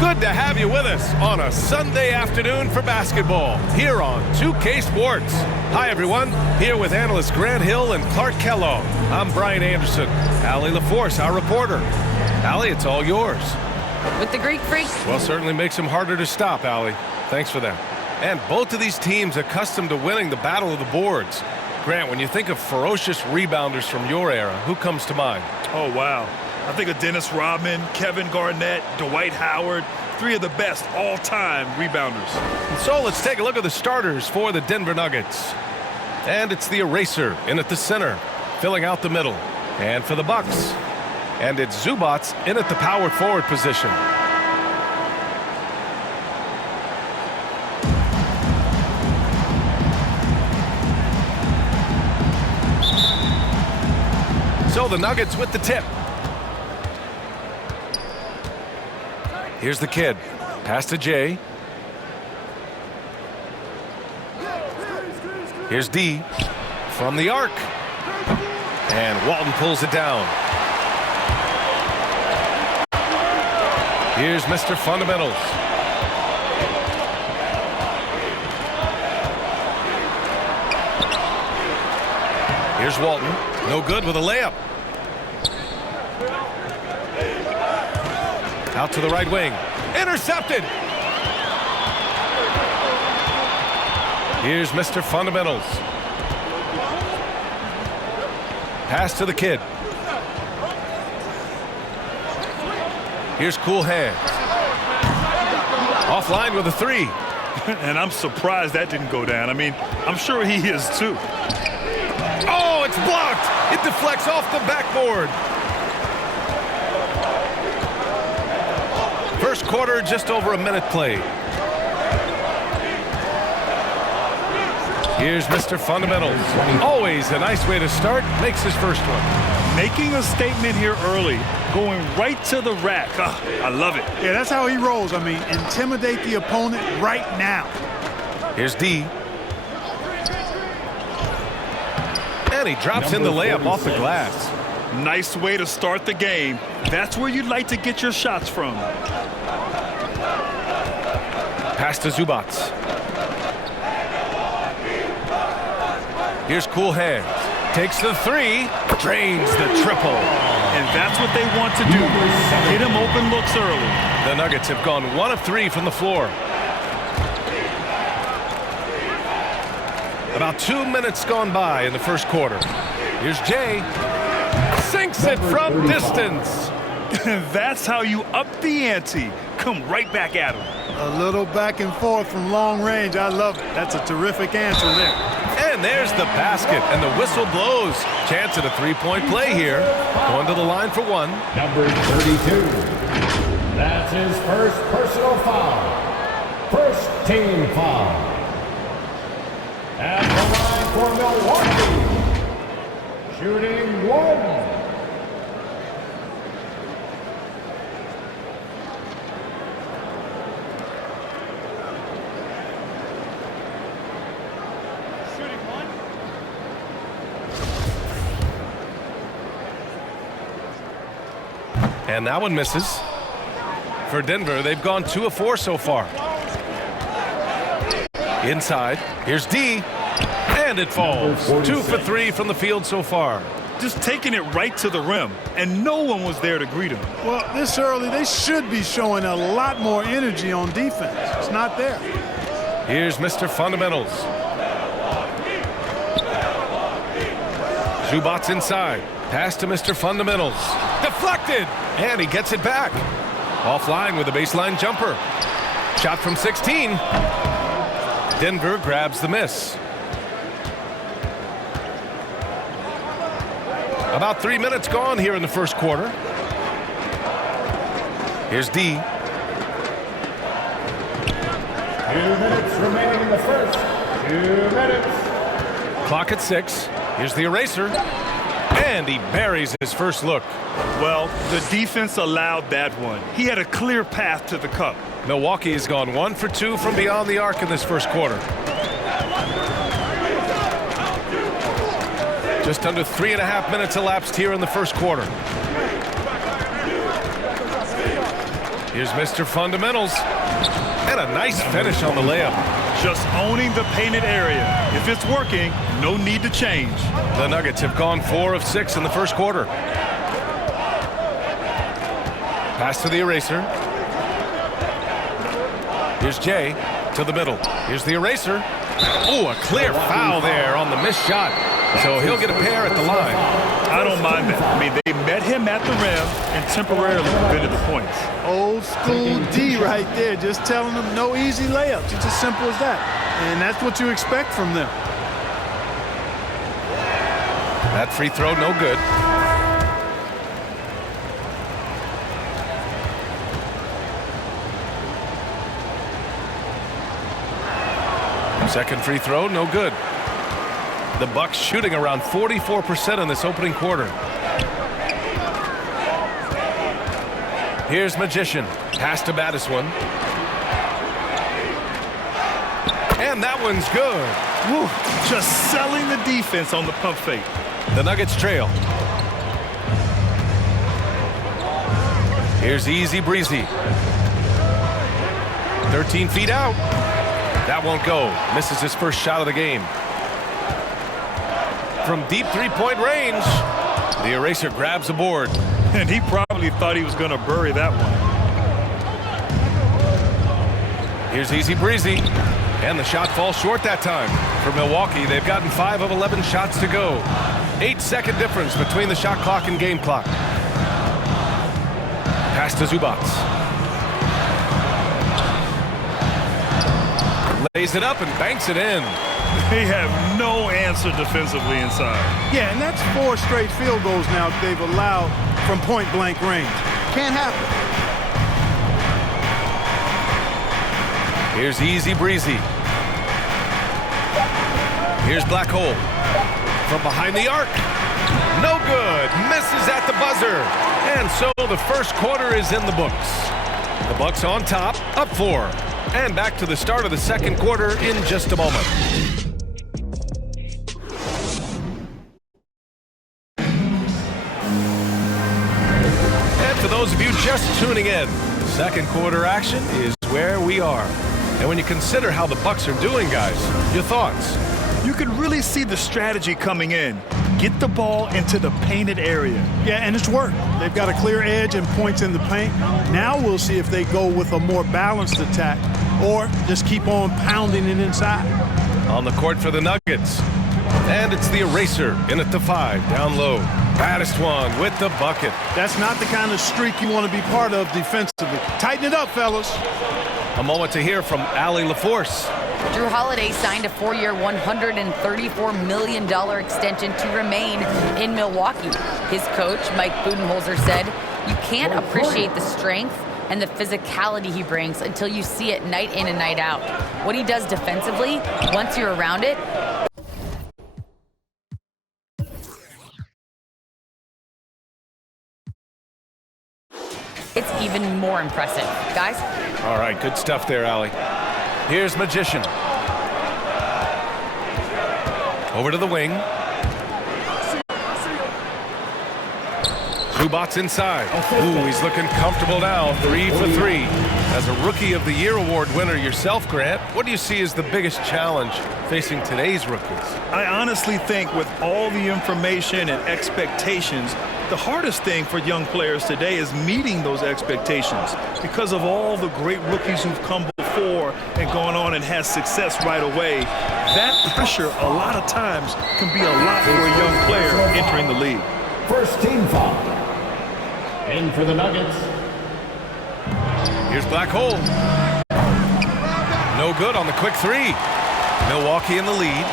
Good to have you with us on a Sunday afternoon for basketball here on 2K Sports. Hi, everyone. Here with analysts Grant Hill and Clark Kellogg. I'm Brian Anderson. Allie LaForce, our reporter. Allie, it's all yours. With the Greek Freak. Well, certainly makes them harder to stop, Allie. Thanks for that. And both of these teams accustomed to winning the battle of the boards. Grant, when you think of ferocious rebounders from your era, who comes to mind? Oh, wow. I think of Dennis Rodman, Kevin Garnett, Dwight Howard, three of the best all-time rebounders. And so let's take a look at the starters for the Denver Nuggets. And it's the eraser in at the center, filling out the middle. And for the Bucks. And it's Zubac in at the power forward position. So the Nuggets with the tip. Here's the kid. Pass to Jay. Here's D from the arc. And Walton pulls it down. Here's Mr. Fundamentals. Here's Walton. No good with a layup. Out to the right wing. Intercepted. Here's Mr. Fundamentals. Pass to the kid. Here's Cool Hands. Offline with a three. And I'm surprised that didn't go down. I mean, I'm sure he is too. Oh, it's blocked. It deflects off the backboard. First quarter, just over a minute played. Here's Mr. Fundamentals. Always a nice way to start. Makes his first one. Making a statement here early. Going right to the rack. I love it. Yeah, that's how he rolls. I mean, intimidate the opponent right now. Here's D. And he drops in the layup off the glass. Nice way to start the game. That's where you'd like to get your shots from. Pass to Zubac. Here's Cool Hands. Takes the three. Drains the triple. And that's what they want to do. Hit him open looks early. The Nuggets have gone 1 of 3 from the floor. About 2 minutes gone by in the first quarter. Here's Jay. Sinks it from distance. That's how you up the ante. Come right back at him. A little back and forth from long range. I love it. That's a terrific answer there. And there's the basket, and the whistle blows. Chance at a three-point play here. Going to the line for one. Number 32. That's his first personal foul. First team foul. At the line for Milwaukee. Shooting one. And that one misses. For Denver, they've gone 2 of 4 so far. Inside, here's D. And it falls. 2 for 3 from the field so far. Just taking it right to the rim, and no one was there to greet him. Well, this early, they should be showing a lot more energy on defense. It's not there. Here's Mr. Fundamentals. Zubac inside. Pass to Mr. Fundamentals. Deflected! And he gets it back. Offline with a baseline jumper. Shot from 16. Denver grabs the miss. About 3 minutes gone here in the first quarter. Here's D. 2 minutes remaining in the first. 2 minutes. Clock at 6. Here's the eraser. And he buries his first look. Well, the defense allowed that one. He had a clear path to the cup. Milwaukee has gone 1 for 2 from beyond the arc in this first quarter. Just under 3.5 minutes elapsed here in the first quarter. Here's Mr. Fundamentals. And a nice finish on the layup. Just owning the painted area. If it's working, no need to change. The Nuggets have gone 4 of 6 in the first quarter. Pass to the eraser. Here's Jay to the middle. Here's the eraser. Oh, a clear foul there on the missed shot. So he'll get a pair at the line. I don't mind that. I mean, they met him at the rim and temporarily prevented the points. Old school D right there, just telling them no easy layups. It's as simple as that. And that's what you expect from them. That free throw, no good. Second free throw, no good. The Bucks shooting around 44% in this opening quarter. Here's Magician. Pass to Battiswan. And that one's good. Woo, just selling the defense on the pump fake. The Nuggets trail. Here's Easy Breezy. 13 feet out. That won't go. Misses his first shot of the game. From deep three-point range, the eraser grabs a board. And he probably thought he was going to bury that one. Here's Easy Breezy. And the shot falls short that time. For Milwaukee, they've gotten 5 of 11 shots to go. 8-second difference between the shot clock and game clock. Pass to Zubats. Lays it up and banks it in. They have no answer defensively inside. Yeah, and that's 4 straight field goals now they've allowed from point-blank range. Can't happen. Here's Easy Breezy. Here's Black Hole. From behind the arc. No good. Misses at the buzzer. And so the first quarter is in the books. The Bucks on top, up 4. And back to the start of the second quarter in just a moment. And for those of you just tuning in, second quarter action is where we are. And when you consider how the Bucks are doing, guys, your thoughts? You can really see the strategy coming in. Get the ball into the painted area. Yeah, and it's worked. They've got a clear edge and points in the paint. Now we'll see if they go with a more balanced attack or just keep on pounding it inside. On the court for the Nuggets. And it's the eraser in at the 5, down low. Battiswan with the bucket. That's not the kind of streak you want to be part of defensively. Tighten it up, fellas. A moment to hear from Allie LaForce. Drew Holiday signed a 4-year, $134 million extension to remain in Milwaukee. His coach, Mike Budenholzer, said, "You can't appreciate the strength and the physicality he brings until you see it night in and night out. What he does defensively, once you're around it, it's even more impressive." Guys? All right, good stuff there, Allie. Here's Magician. Over to the wing. Zubats inside. Ooh, he's looking comfortable now. 3 for 3. As a Rookie of the Year award winner yourself, Grant, what do you see as the biggest challenge facing today's rookies? I honestly think with all the information and expectations, the hardest thing for young players today is meeting those expectations because of all the great rookies who've come before and gone on and had success right away. That pressure a lot of times can be a lot for a young player entering the league. First team foul. In for the Nuggets. Here's Black Hole. No good on the quick 3. Milwaukee in the lead.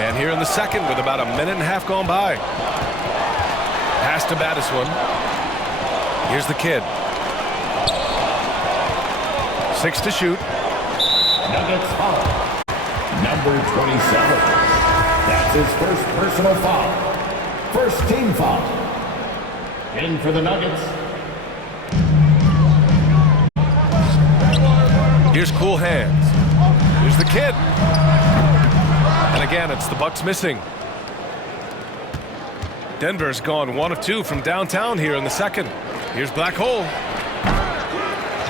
And here in the second with about a minute and a half gone by. Pass to Battiswan. Here's the kid. 6 to shoot. Nuggets foul. Number 27. That's his first personal foul. First team foul. In for the Nuggets. Here's Cool Hands. Here's the kid. again, it's the Bucks missing. Denver's gone 1 of 2 from downtown here in the second. Here's Black Hole.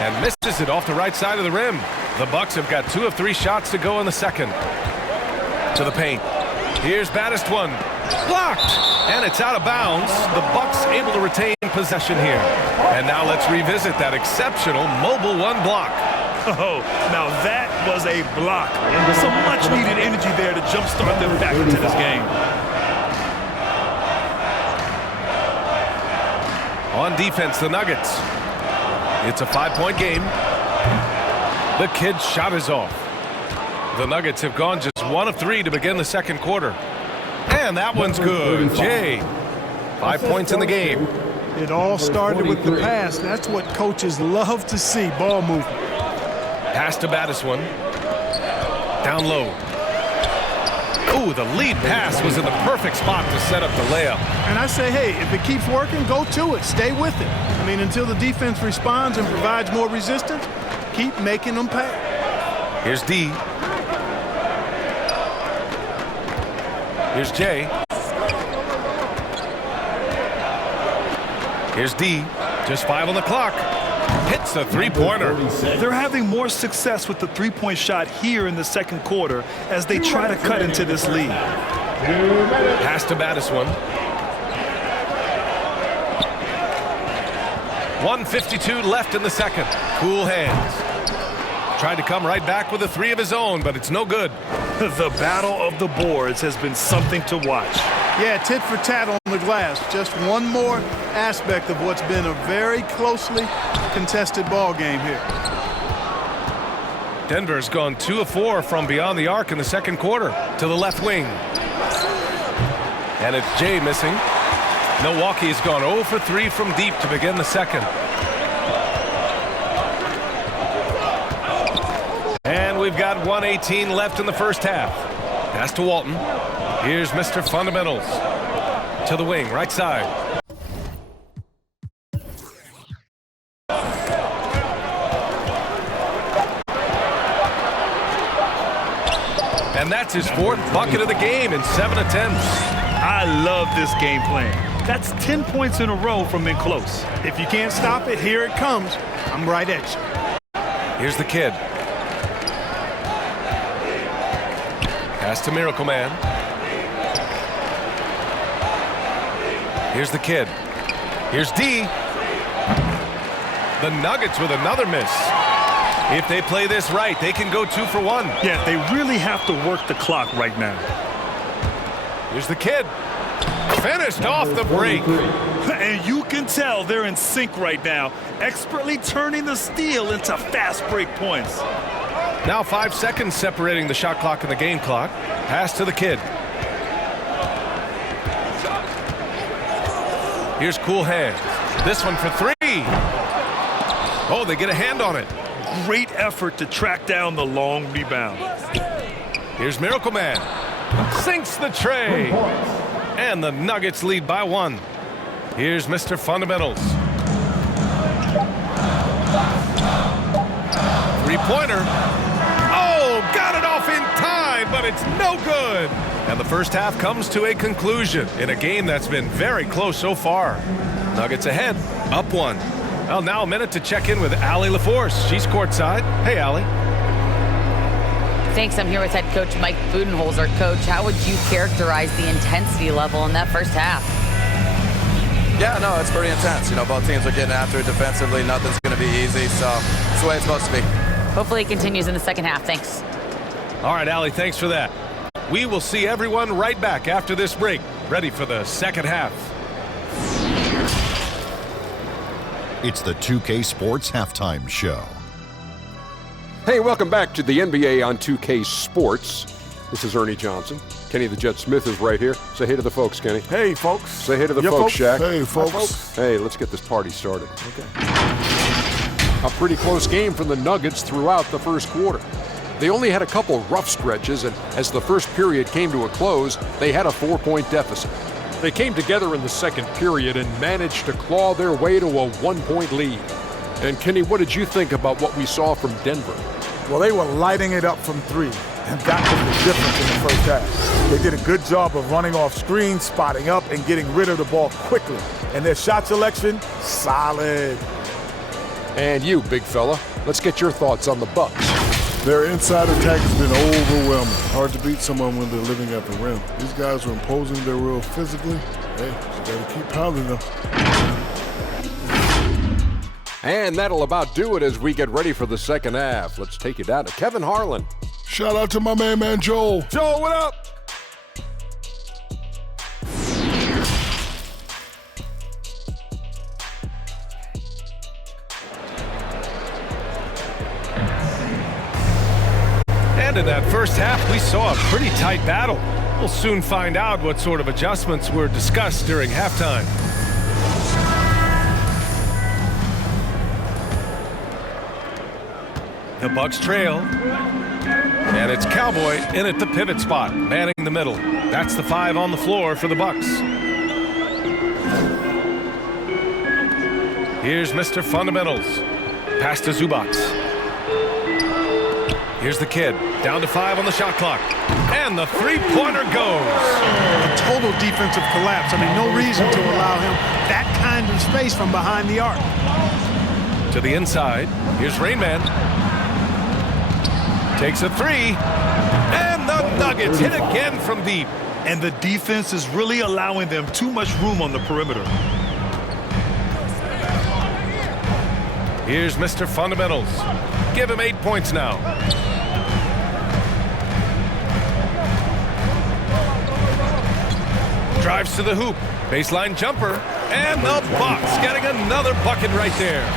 And misses it off the right side of the rim. The Bucks have got 2 of 3 shots to go in the second. To the paint. Here's baddest one. Blocked! And it's out of bounds. The Bucks able to retain possession here. And now let's revisit that exceptional mobile one block. Oh, now that was a block. Some much-needed energy there to jumpstart them back into this game. On defense, the Nuggets. It's a 5-point game. The kid's shot is off. The Nuggets have gone just 1 of 3 to begin the second quarter. And that one's good. Jay, 5 points in the game. It all started with the pass. That's what coaches love to see, ball movement. Pass to Baddest one. Down low. Ooh, the lead pass was in the perfect spot to set up the layup. And I say, hey, if it keeps working, go to it. Stay with it. I mean, until the defense responds and provides more resistance, keep making them pay. Here's D. Here's Jay. Here's D. Just 5 on the clock. Hits the three-pointer. They're having more success with the three-point shot here in the second quarter as they try to cut into this lead. Pass to Baddest one. 1:52 left in the second. Cool hands. Tried to come right back with a 3 of his own, but it's no good. The battle of the boards has been something to watch. Yeah, tit for tat on the glass. Just one more aspect of what's been a very closely contested ball game here. Denver's gone 2 of 4 from beyond the arc in the second quarter to the left wing. And it's Jay missing. Milwaukee's gone 0 for 3 from deep to begin the second. And we've got 1:18 left in the first half. Pass to Walton. Here's Mr. Fundamentals. To the wing, right side. And that's his 4th bucket of the game in 7 attempts. I love this game plan. That's 10 points in a row from in close. If you can't stop it, here it comes. I'm right at you. Here's the kid. Pass to Miracle Man. Here's the kid. Here's D. The Nuggets with another miss. If they play this right, they can go 2 for 1. Yeah, they really have to work the clock right now. Here's the kid. Finished off the break. And you can tell they're in sync right now, expertly turning the steal into fast break points. Now 5 seconds separating the shot clock and the game clock. Pass to the kid. Here's Cool Hands. This one for 3. Oh, they get a hand on it. Great effort to track down the long rebound. Here's Miracle Man. Sinks the tray. And the Nuggets lead by 1. Here's Mr. Fundamentals. 3-pointer. Oh, got it off in time, but it's no good. And the first half comes to a conclusion in a game that's been very close so far. Nuggets ahead, up 1. Well, now a minute to check in with Allie LaForce. She's courtside. Hey, Allie. Thanks. I'm here with head coach Mike Budenholzer. Coach, how would you characterize the intensity level in that first half? Yeah, no, it's pretty intense. You know, both teams are getting after it defensively. Nothing's going to be easy, so it's the way it's supposed to be. Hopefully it continues in the second half. Thanks. All right, Allie, thanks for that. We will see everyone right back after this break, ready for the second half. It's the 2K Sports Halftime Show. Hey, welcome back to the NBA on 2K Sports. This is Ernie Johnson. Kenny the Jet Smith is right here. Say hey to the folks, Kenny. Hey, folks. Say hey to the folks, Shaq. Hey, folks. Hi, folks. Hey, let's get this party started. Okay. A pretty close game from the Nuggets throughout the first quarter. They only had a couple rough stretches, and as the first period came to a close, they had a 4-point deficit. They came together in the second period and managed to claw their way to a 1-point lead. And Kenny, what did you think about what we saw from Denver? Well, they were lighting it up from 3. And that was the difference in the first half. They did a good job of running off screens, spotting up, and getting rid of the ball quickly. And their shot selection, solid. And you, big fella, let's get your thoughts on the Bucks. Their inside attack has been overwhelming. Hard to beat someone when they're living at the rim. These guys are imposing their will physically. Hey, you gotta keep pounding them. And that'll about do it as we get ready for the second half. Let's take you down to Kevin Harlan. Shout out to my man Joel. Joel, what up? And in that first half, we saw a pretty tight battle. We'll soon find out what sort of adjustments were discussed during halftime. The Bucks trail. And it's Cowboy in at the pivot spot, manning the middle. That's the 5 on the floor for the Bucks. Here's Mr. Fundamentals. Pass to Zubac. Here's the kid, down to 5 on the shot clock. And the three-pointer goes. A total defensive collapse. I mean, no reason to allow him that kind of space from behind the arc. To the inside, here's Rain Man. Takes a 3. And the Nuggets hit again from deep. And the defense is really allowing them too much room on the perimeter. Here's Mr. Fundamentals. Give him 8 points now. Drives to the hoop. Baseline jumper. And the Bucks getting another bucket right there.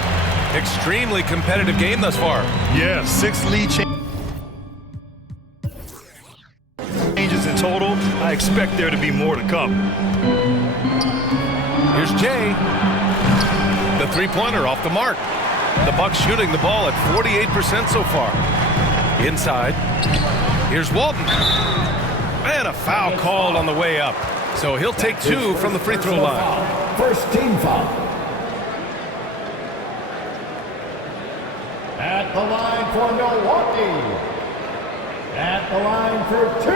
Extremely competitive game thus far. Yeah, 6 lead changes in total. I expect there to be more to come. Here's Jay. The three-pointer off the mark. The Bucks shooting the ball at 48% so far. Inside. Here's Walton. And a foul called on the way up. So he'll take 2 from the free throw line. First team foul. At the line for Milwaukee. At the line for 2.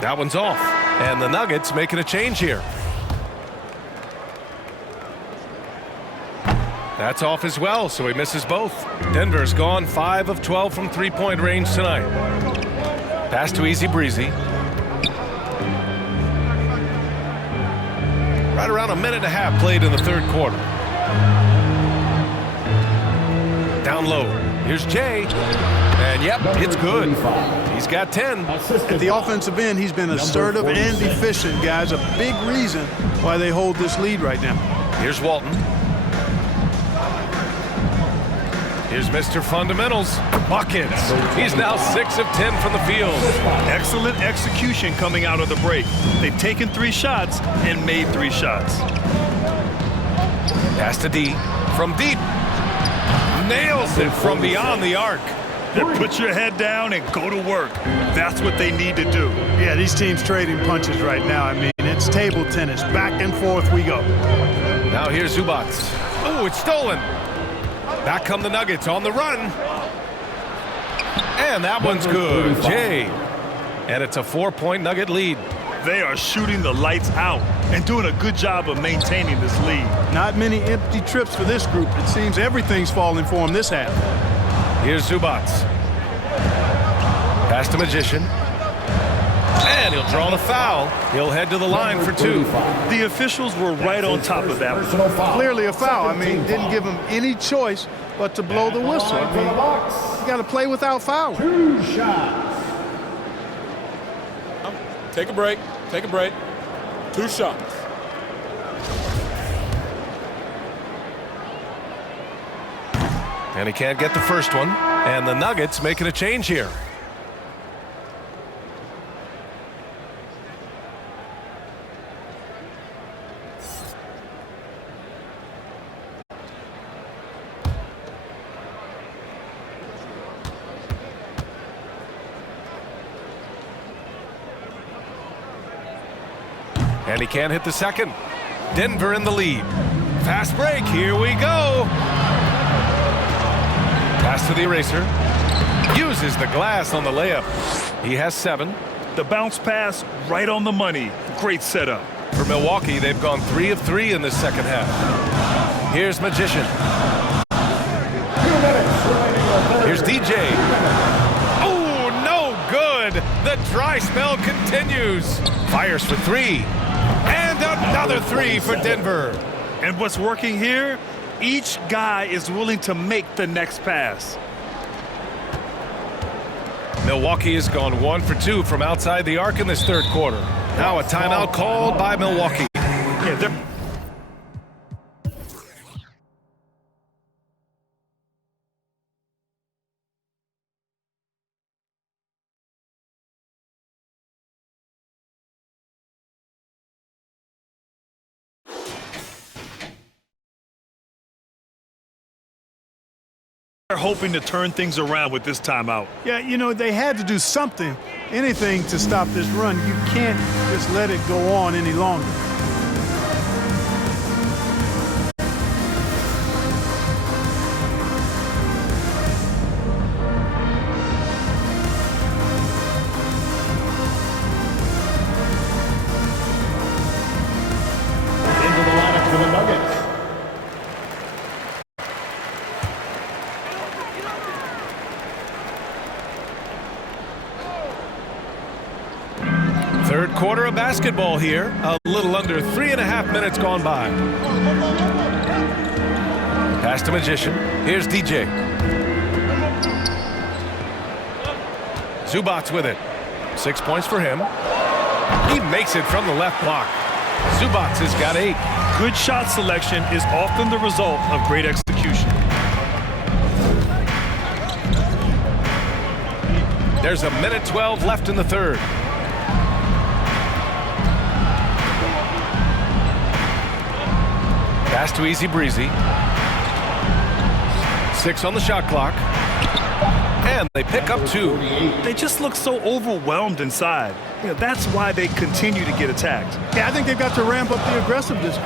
That one's off. And the Nuggets making a change here. That's off as well, so he misses both. Denver's gone 5 of 12 from three-point range tonight. Pass to Easy Breezy. Right around a minute and a half played in the third quarter. Down low. Here's Jay. And yep, it's good. He's got 10. At the offensive end, he's been assertive and efficient, guys. A big reason why they hold this lead right now. Here's Walton. Here's Mr. Fundamentals. Buckets. He's now 6 of 10 from the field. Excellent execution coming out of the break. They've taken 3 shots and made 3 shots. Pass to D. From deep. Nails it from beyond the arc. Put your head down and go to work. That's what they need to do. Yeah, these teams trading punches right now. I mean, it's table tennis. Back and forth we go. Now here's Zubac. Oh, it's stolen. Back come the Nuggets on the run. And that one's good. Jay. And it's a 4-point Nugget lead. They are shooting the lights out and doing a good job of maintaining this lead. Not many empty trips for this group. It seems everything's falling for them this half. Here's Zubac. Pass to Magician. And he'll draw the foul. He'll head to the line for 2. The officials were right on top of that one. Clearly a foul. I mean, didn't give him any choice but to blow the whistle. I mean, you got to play without foul. 2 shots. Take a break. Take a break. 2 shots. And he can't get the first one. And the Nuggets making a change here. And he can't hit the second. Denver in the lead. Fast break. Here we go. Pass to the eraser. Uses the glass on the layup. He has 7. The bounce pass right on the money. Great setup. For Milwaukee, they've gone 3 of 3 in this second half. Here's Magician. Here's DJ. Oh, no good. The dry spell continues. Fires for 3. And another 3 for Denver. And what's working here? Each guy is willing to make the next pass. Milwaukee has gone 1 for 2 from outside the arc in this third quarter. Now a timeout called by Milwaukee. Yeah, they're hoping to turn things around with this timeout. Yeah, you know, they had to do something, anything to stop this run. You can't just let it go on any longer. Into the lineup for the Nuggets. Third quarter of basketball here. A little under 3.5 minutes gone by. Pass to Magician. Here's DJ. Zubac's with it. 6 points for him. He makes it from the left block. Zubac has got 8. Good shot selection is often the result of great execution. There's a minute 12 left in the third. Pass to Easy Breezy. 6 on the shot clock. And they pick up 2. They just look so overwhelmed inside. You know, that's why they continue to get attacked. Yeah, I think they've got to ramp up the aggressiveness.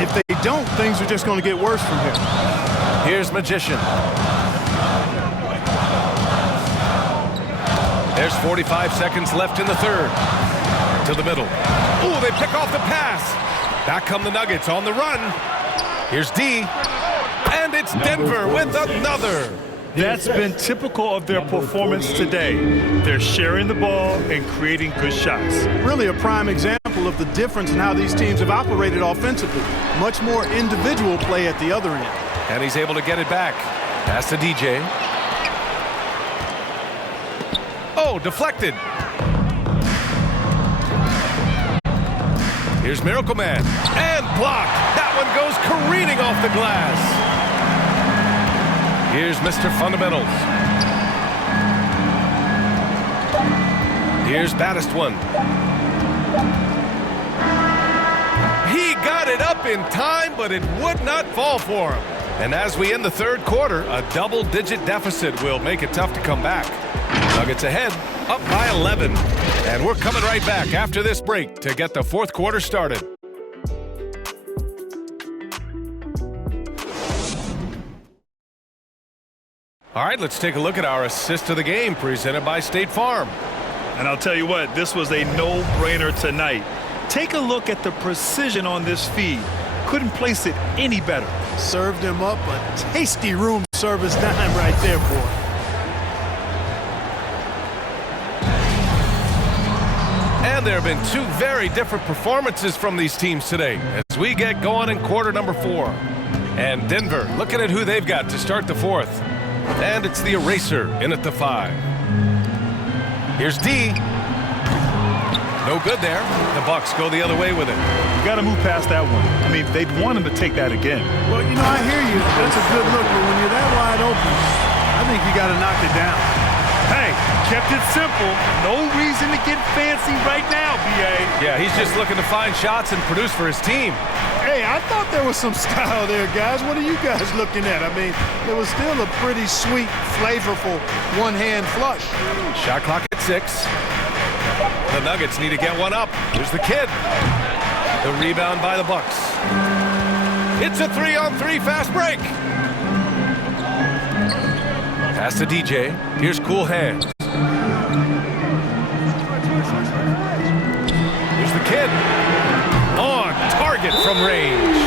If they don't, things are just going to get worse from here. Here's Magician. There's 45 seconds left in the third. To the middle. Ooh, they pick off the pass. Back come the Nuggets on the run. Here's D. And it's Denver with another. That's been typical of their performance today. They're sharing the ball and creating good shots. Really a prime example of the difference in how these teams have operated offensively. Much more individual play at the other end. And he's able to get it back. Pass to DJ. Oh, deflected. Here's Miracle Man. And blocked. That one goes careening off the glass. Here's Mr. Fundamentals. Here's baddest one. He got it up in time, but it would not fall for him. And as we end the third quarter, a double-digit deficit will make it tough to come back. Nuggets ahead, up by 11. And we're coming right back after this break to get the fourth quarter started. All right, let's take a look at our assist of the game presented by State Farm. And I'll tell you what, this was a no-brainer tonight. Take a look at the precision on this feed. Couldn't place it any better. Served him up a tasty room service dime right there, boy. And there have been 2 very different performances from these teams today as we get going in quarter number 4. And Denver looking at who they've got to start the fourth. And it's the eraser in at the 5. Here's D. No good there. The Bucks go the other way with it. You got to move past that one. I mean, they'd want him to take that again. Well, you know, I hear you. That's a good look, but when you're that wide open, I think you got to knock it down. Hey, kept it simple. No reason to get fancy right now, B.A. Yeah, he's just looking to find shots and produce for his team. Hey, I thought there was some style there, guys. What are you guys looking at? I mean, it was still a pretty sweet, flavorful one-hand flush. Shot clock at 6. The Nuggets need to get one up. Here's the kid. The rebound by the Bucks. It's a 3-on-3 fast break. Pass to DJ. Here's Cool Hands. Here's the kid. On target from range.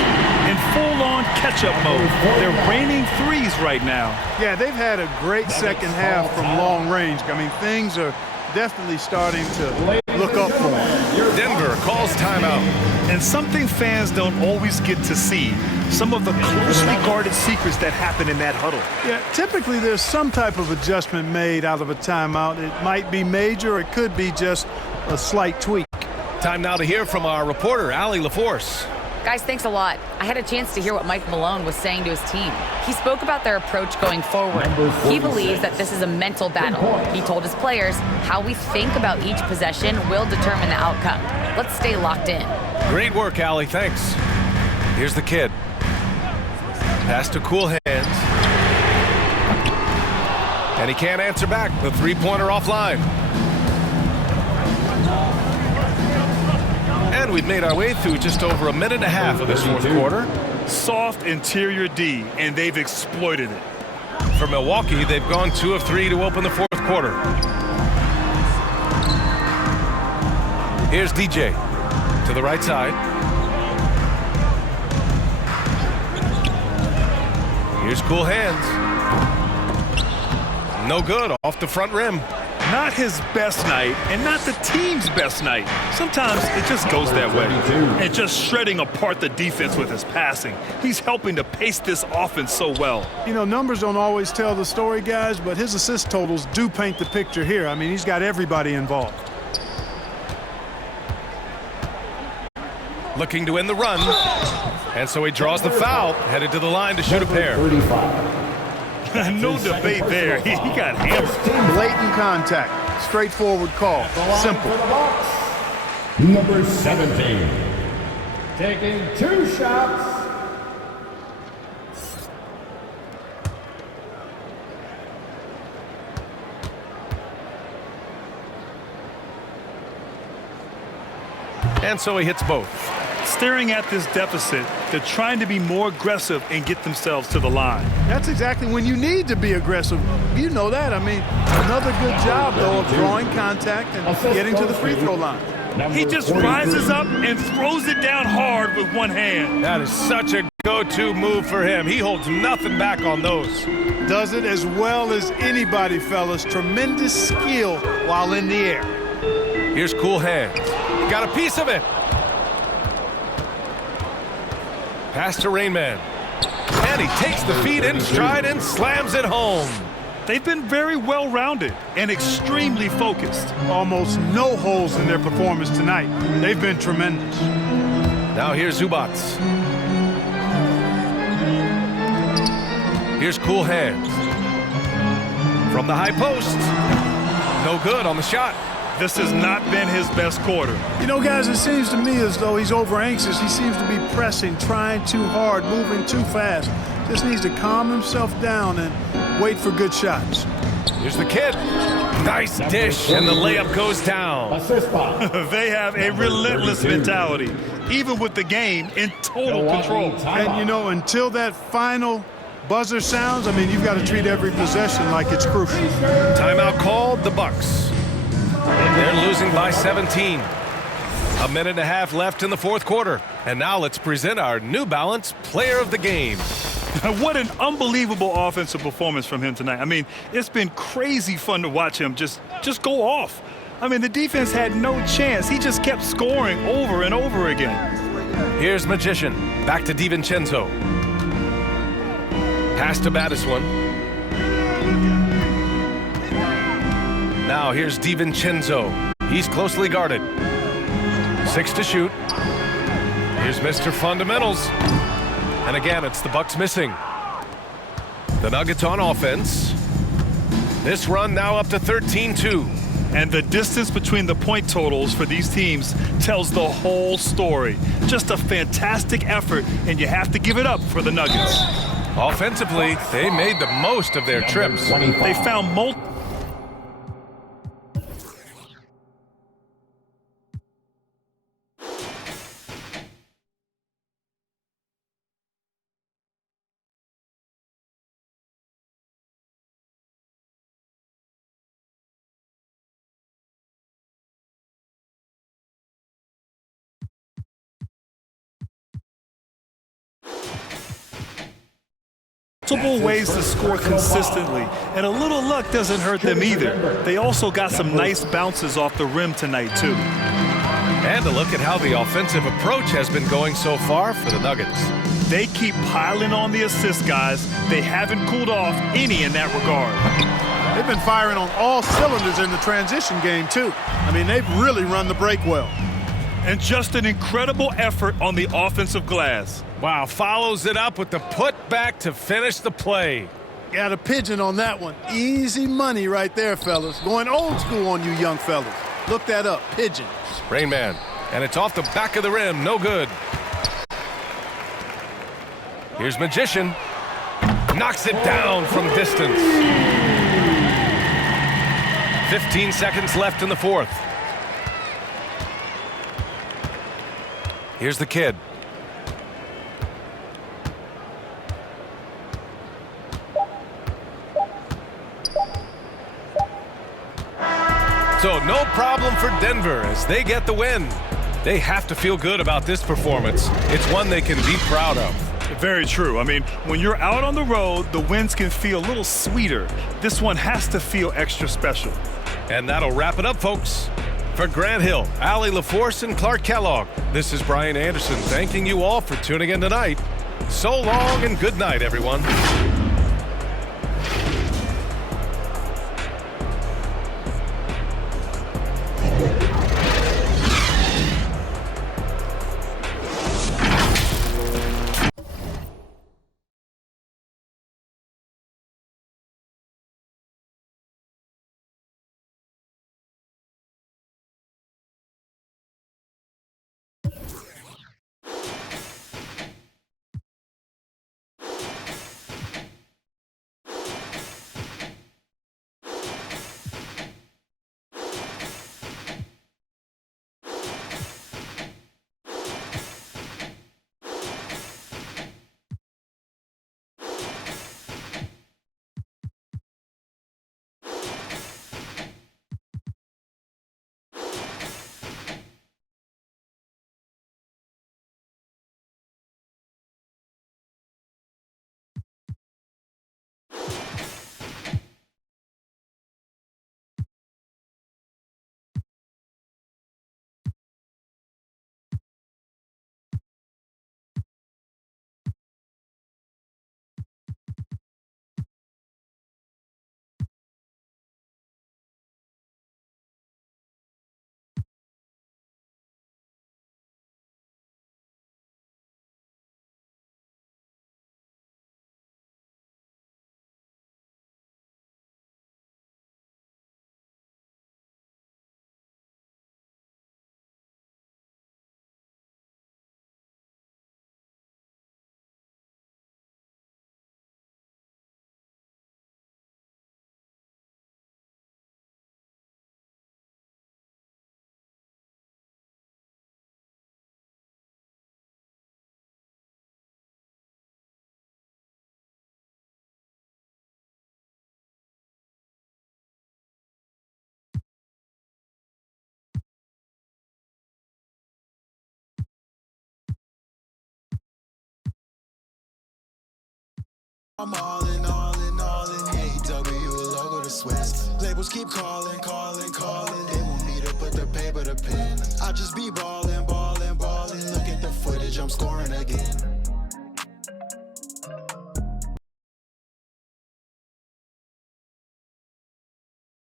In full-on catch-up mode. They're raining threes right now. Yeah, they've had a great second half from long range. I mean, things are definitely starting to look up for them. Denver calls timeout. And something fans don't always get to see. Some of the closely guarded secrets that happen in that huddle. Yeah, typically there's some type of adjustment made out of a timeout. It might be major, or it could be just a slight tweak. Time now to hear from our reporter, Allie LaForce. Guys, thanks a lot. I had a chance to hear what Mike Malone was saying to his team. He spoke about their approach going forward. He believes that this is a mental battle. He told his players how we think about each possession will determine the outcome. Let's stay locked in. Great work, Allie. Thanks. Here's the kid. Pass to Cool Hands. And he can't answer back. The three-pointer offline. And we've made our way through just over a minute and a half of this fourth quarter. Soft interior D, and they've exploited it. For Milwaukee, they've gone 2 of 3 to open the fourth quarter. Here's DJ to the right side. Here's Cool Hands. No good, off the front rim. Not his best night, and not the team's best night. Sometimes it just goes that way. And just shredding apart the defense with his passing. He's helping to pace this offense so well. You know, numbers don't always tell the story, guys, but his assist totals do paint the picture here. I mean, he's got everybody involved. Looking to end the run. And so he draws the foul, headed to the line to shoot a pair. No debate there. He got hammered. Blatant contact. Straightforward call. Simple. Number 17. Taking 2 shots. And so he hits both. Staring at this deficit, they're trying to be more aggressive and get themselves to the line. That's exactly when you need to be aggressive. You know that. I mean, another good job, though, of drawing contact and getting to the free throw line. He just rises up and throws it down hard with one hand. That is such a go-to move for him. He holds nothing back on those. Does it as well as anybody, fellas. Tremendous skill while in the air. Here's Cool Hands. Got a piece of it. Pass to Rain Man. And he takes the feed in stride and slams it home. They've been very well-rounded and extremely focused. Almost no holes in their performance tonight. They've been tremendous. Now here's Zubats. Here's Cool Hands. From the high post. No good on the shot. This has not been his best quarter. You know, guys, it seems to me as though he's over-anxious. He seems to be pressing, trying too hard, moving too fast. Just needs to calm himself down and wait for good shots. Here's the kid. Nice dish, and the layup goes down. They have a relentless mentality, even with the game in total control. And, you know, until that final buzzer sounds, I mean, you've got to treat every possession like it's crucial. Timeout called, the Bucks. They're losing by 17. A minute and a half left in the fourth quarter. And now let's present our New Balance Player of the Game. What an unbelievable offensive performance from him tonight. I mean, it's been crazy fun to watch him just go off. I mean, the defense had no chance. He just kept scoring over and over again. Here's Magician. Back to DiVincenzo. Pass to Battiswan. Now here's DiVincenzo. He's closely guarded. 6 to shoot. Here's Mr. Fundamentals. And again, it's the Bucks missing. The Nuggets on offense. This run now up to 13-2. And the distance between the point totals for these teams tells the whole story. Just a fantastic effort, and you have to give it up for the Nuggets. Offensively, they made the most of their trips. They found multiple multiple ways to score consistently, and a little luck doesn't hurt them either. They also got some nice bounces off the rim tonight, too. And a look at how the offensive approach has been going so far for the Nuggets. They keep piling on the assists, guys. They haven't cooled off any in that regard. They've been firing on all cylinders in the transition game, too. I mean, they've really run the break well. And just an incredible effort on the offensive glass. Wow, follows it up with the putback to finish the play. Got a pigeon on that one. Easy money right there, fellas. Going old school on you young fellas. Look that up, pigeon. Rain Man, and it's off the back of the rim, no good. Here's Magician. Knocks it down from distance. 15 seconds left in the fourth. Here's the Kid. So no problem for Denver as they get the win. They have to feel good about this performance. It's one they can be proud of. Very true. I mean, when you're out on the road, the wins can feel a little sweeter. This one has to feel extra special. And that'll wrap it up, folks. For Grant Hill, Allie LaForce, and Clark Kellogg, this is Brian Anderson thanking you all for tuning in tonight. So long and good night, everyone. I'm all in, AW, logo to Swiss. Labels keep calling. They want me to put the paper to pen.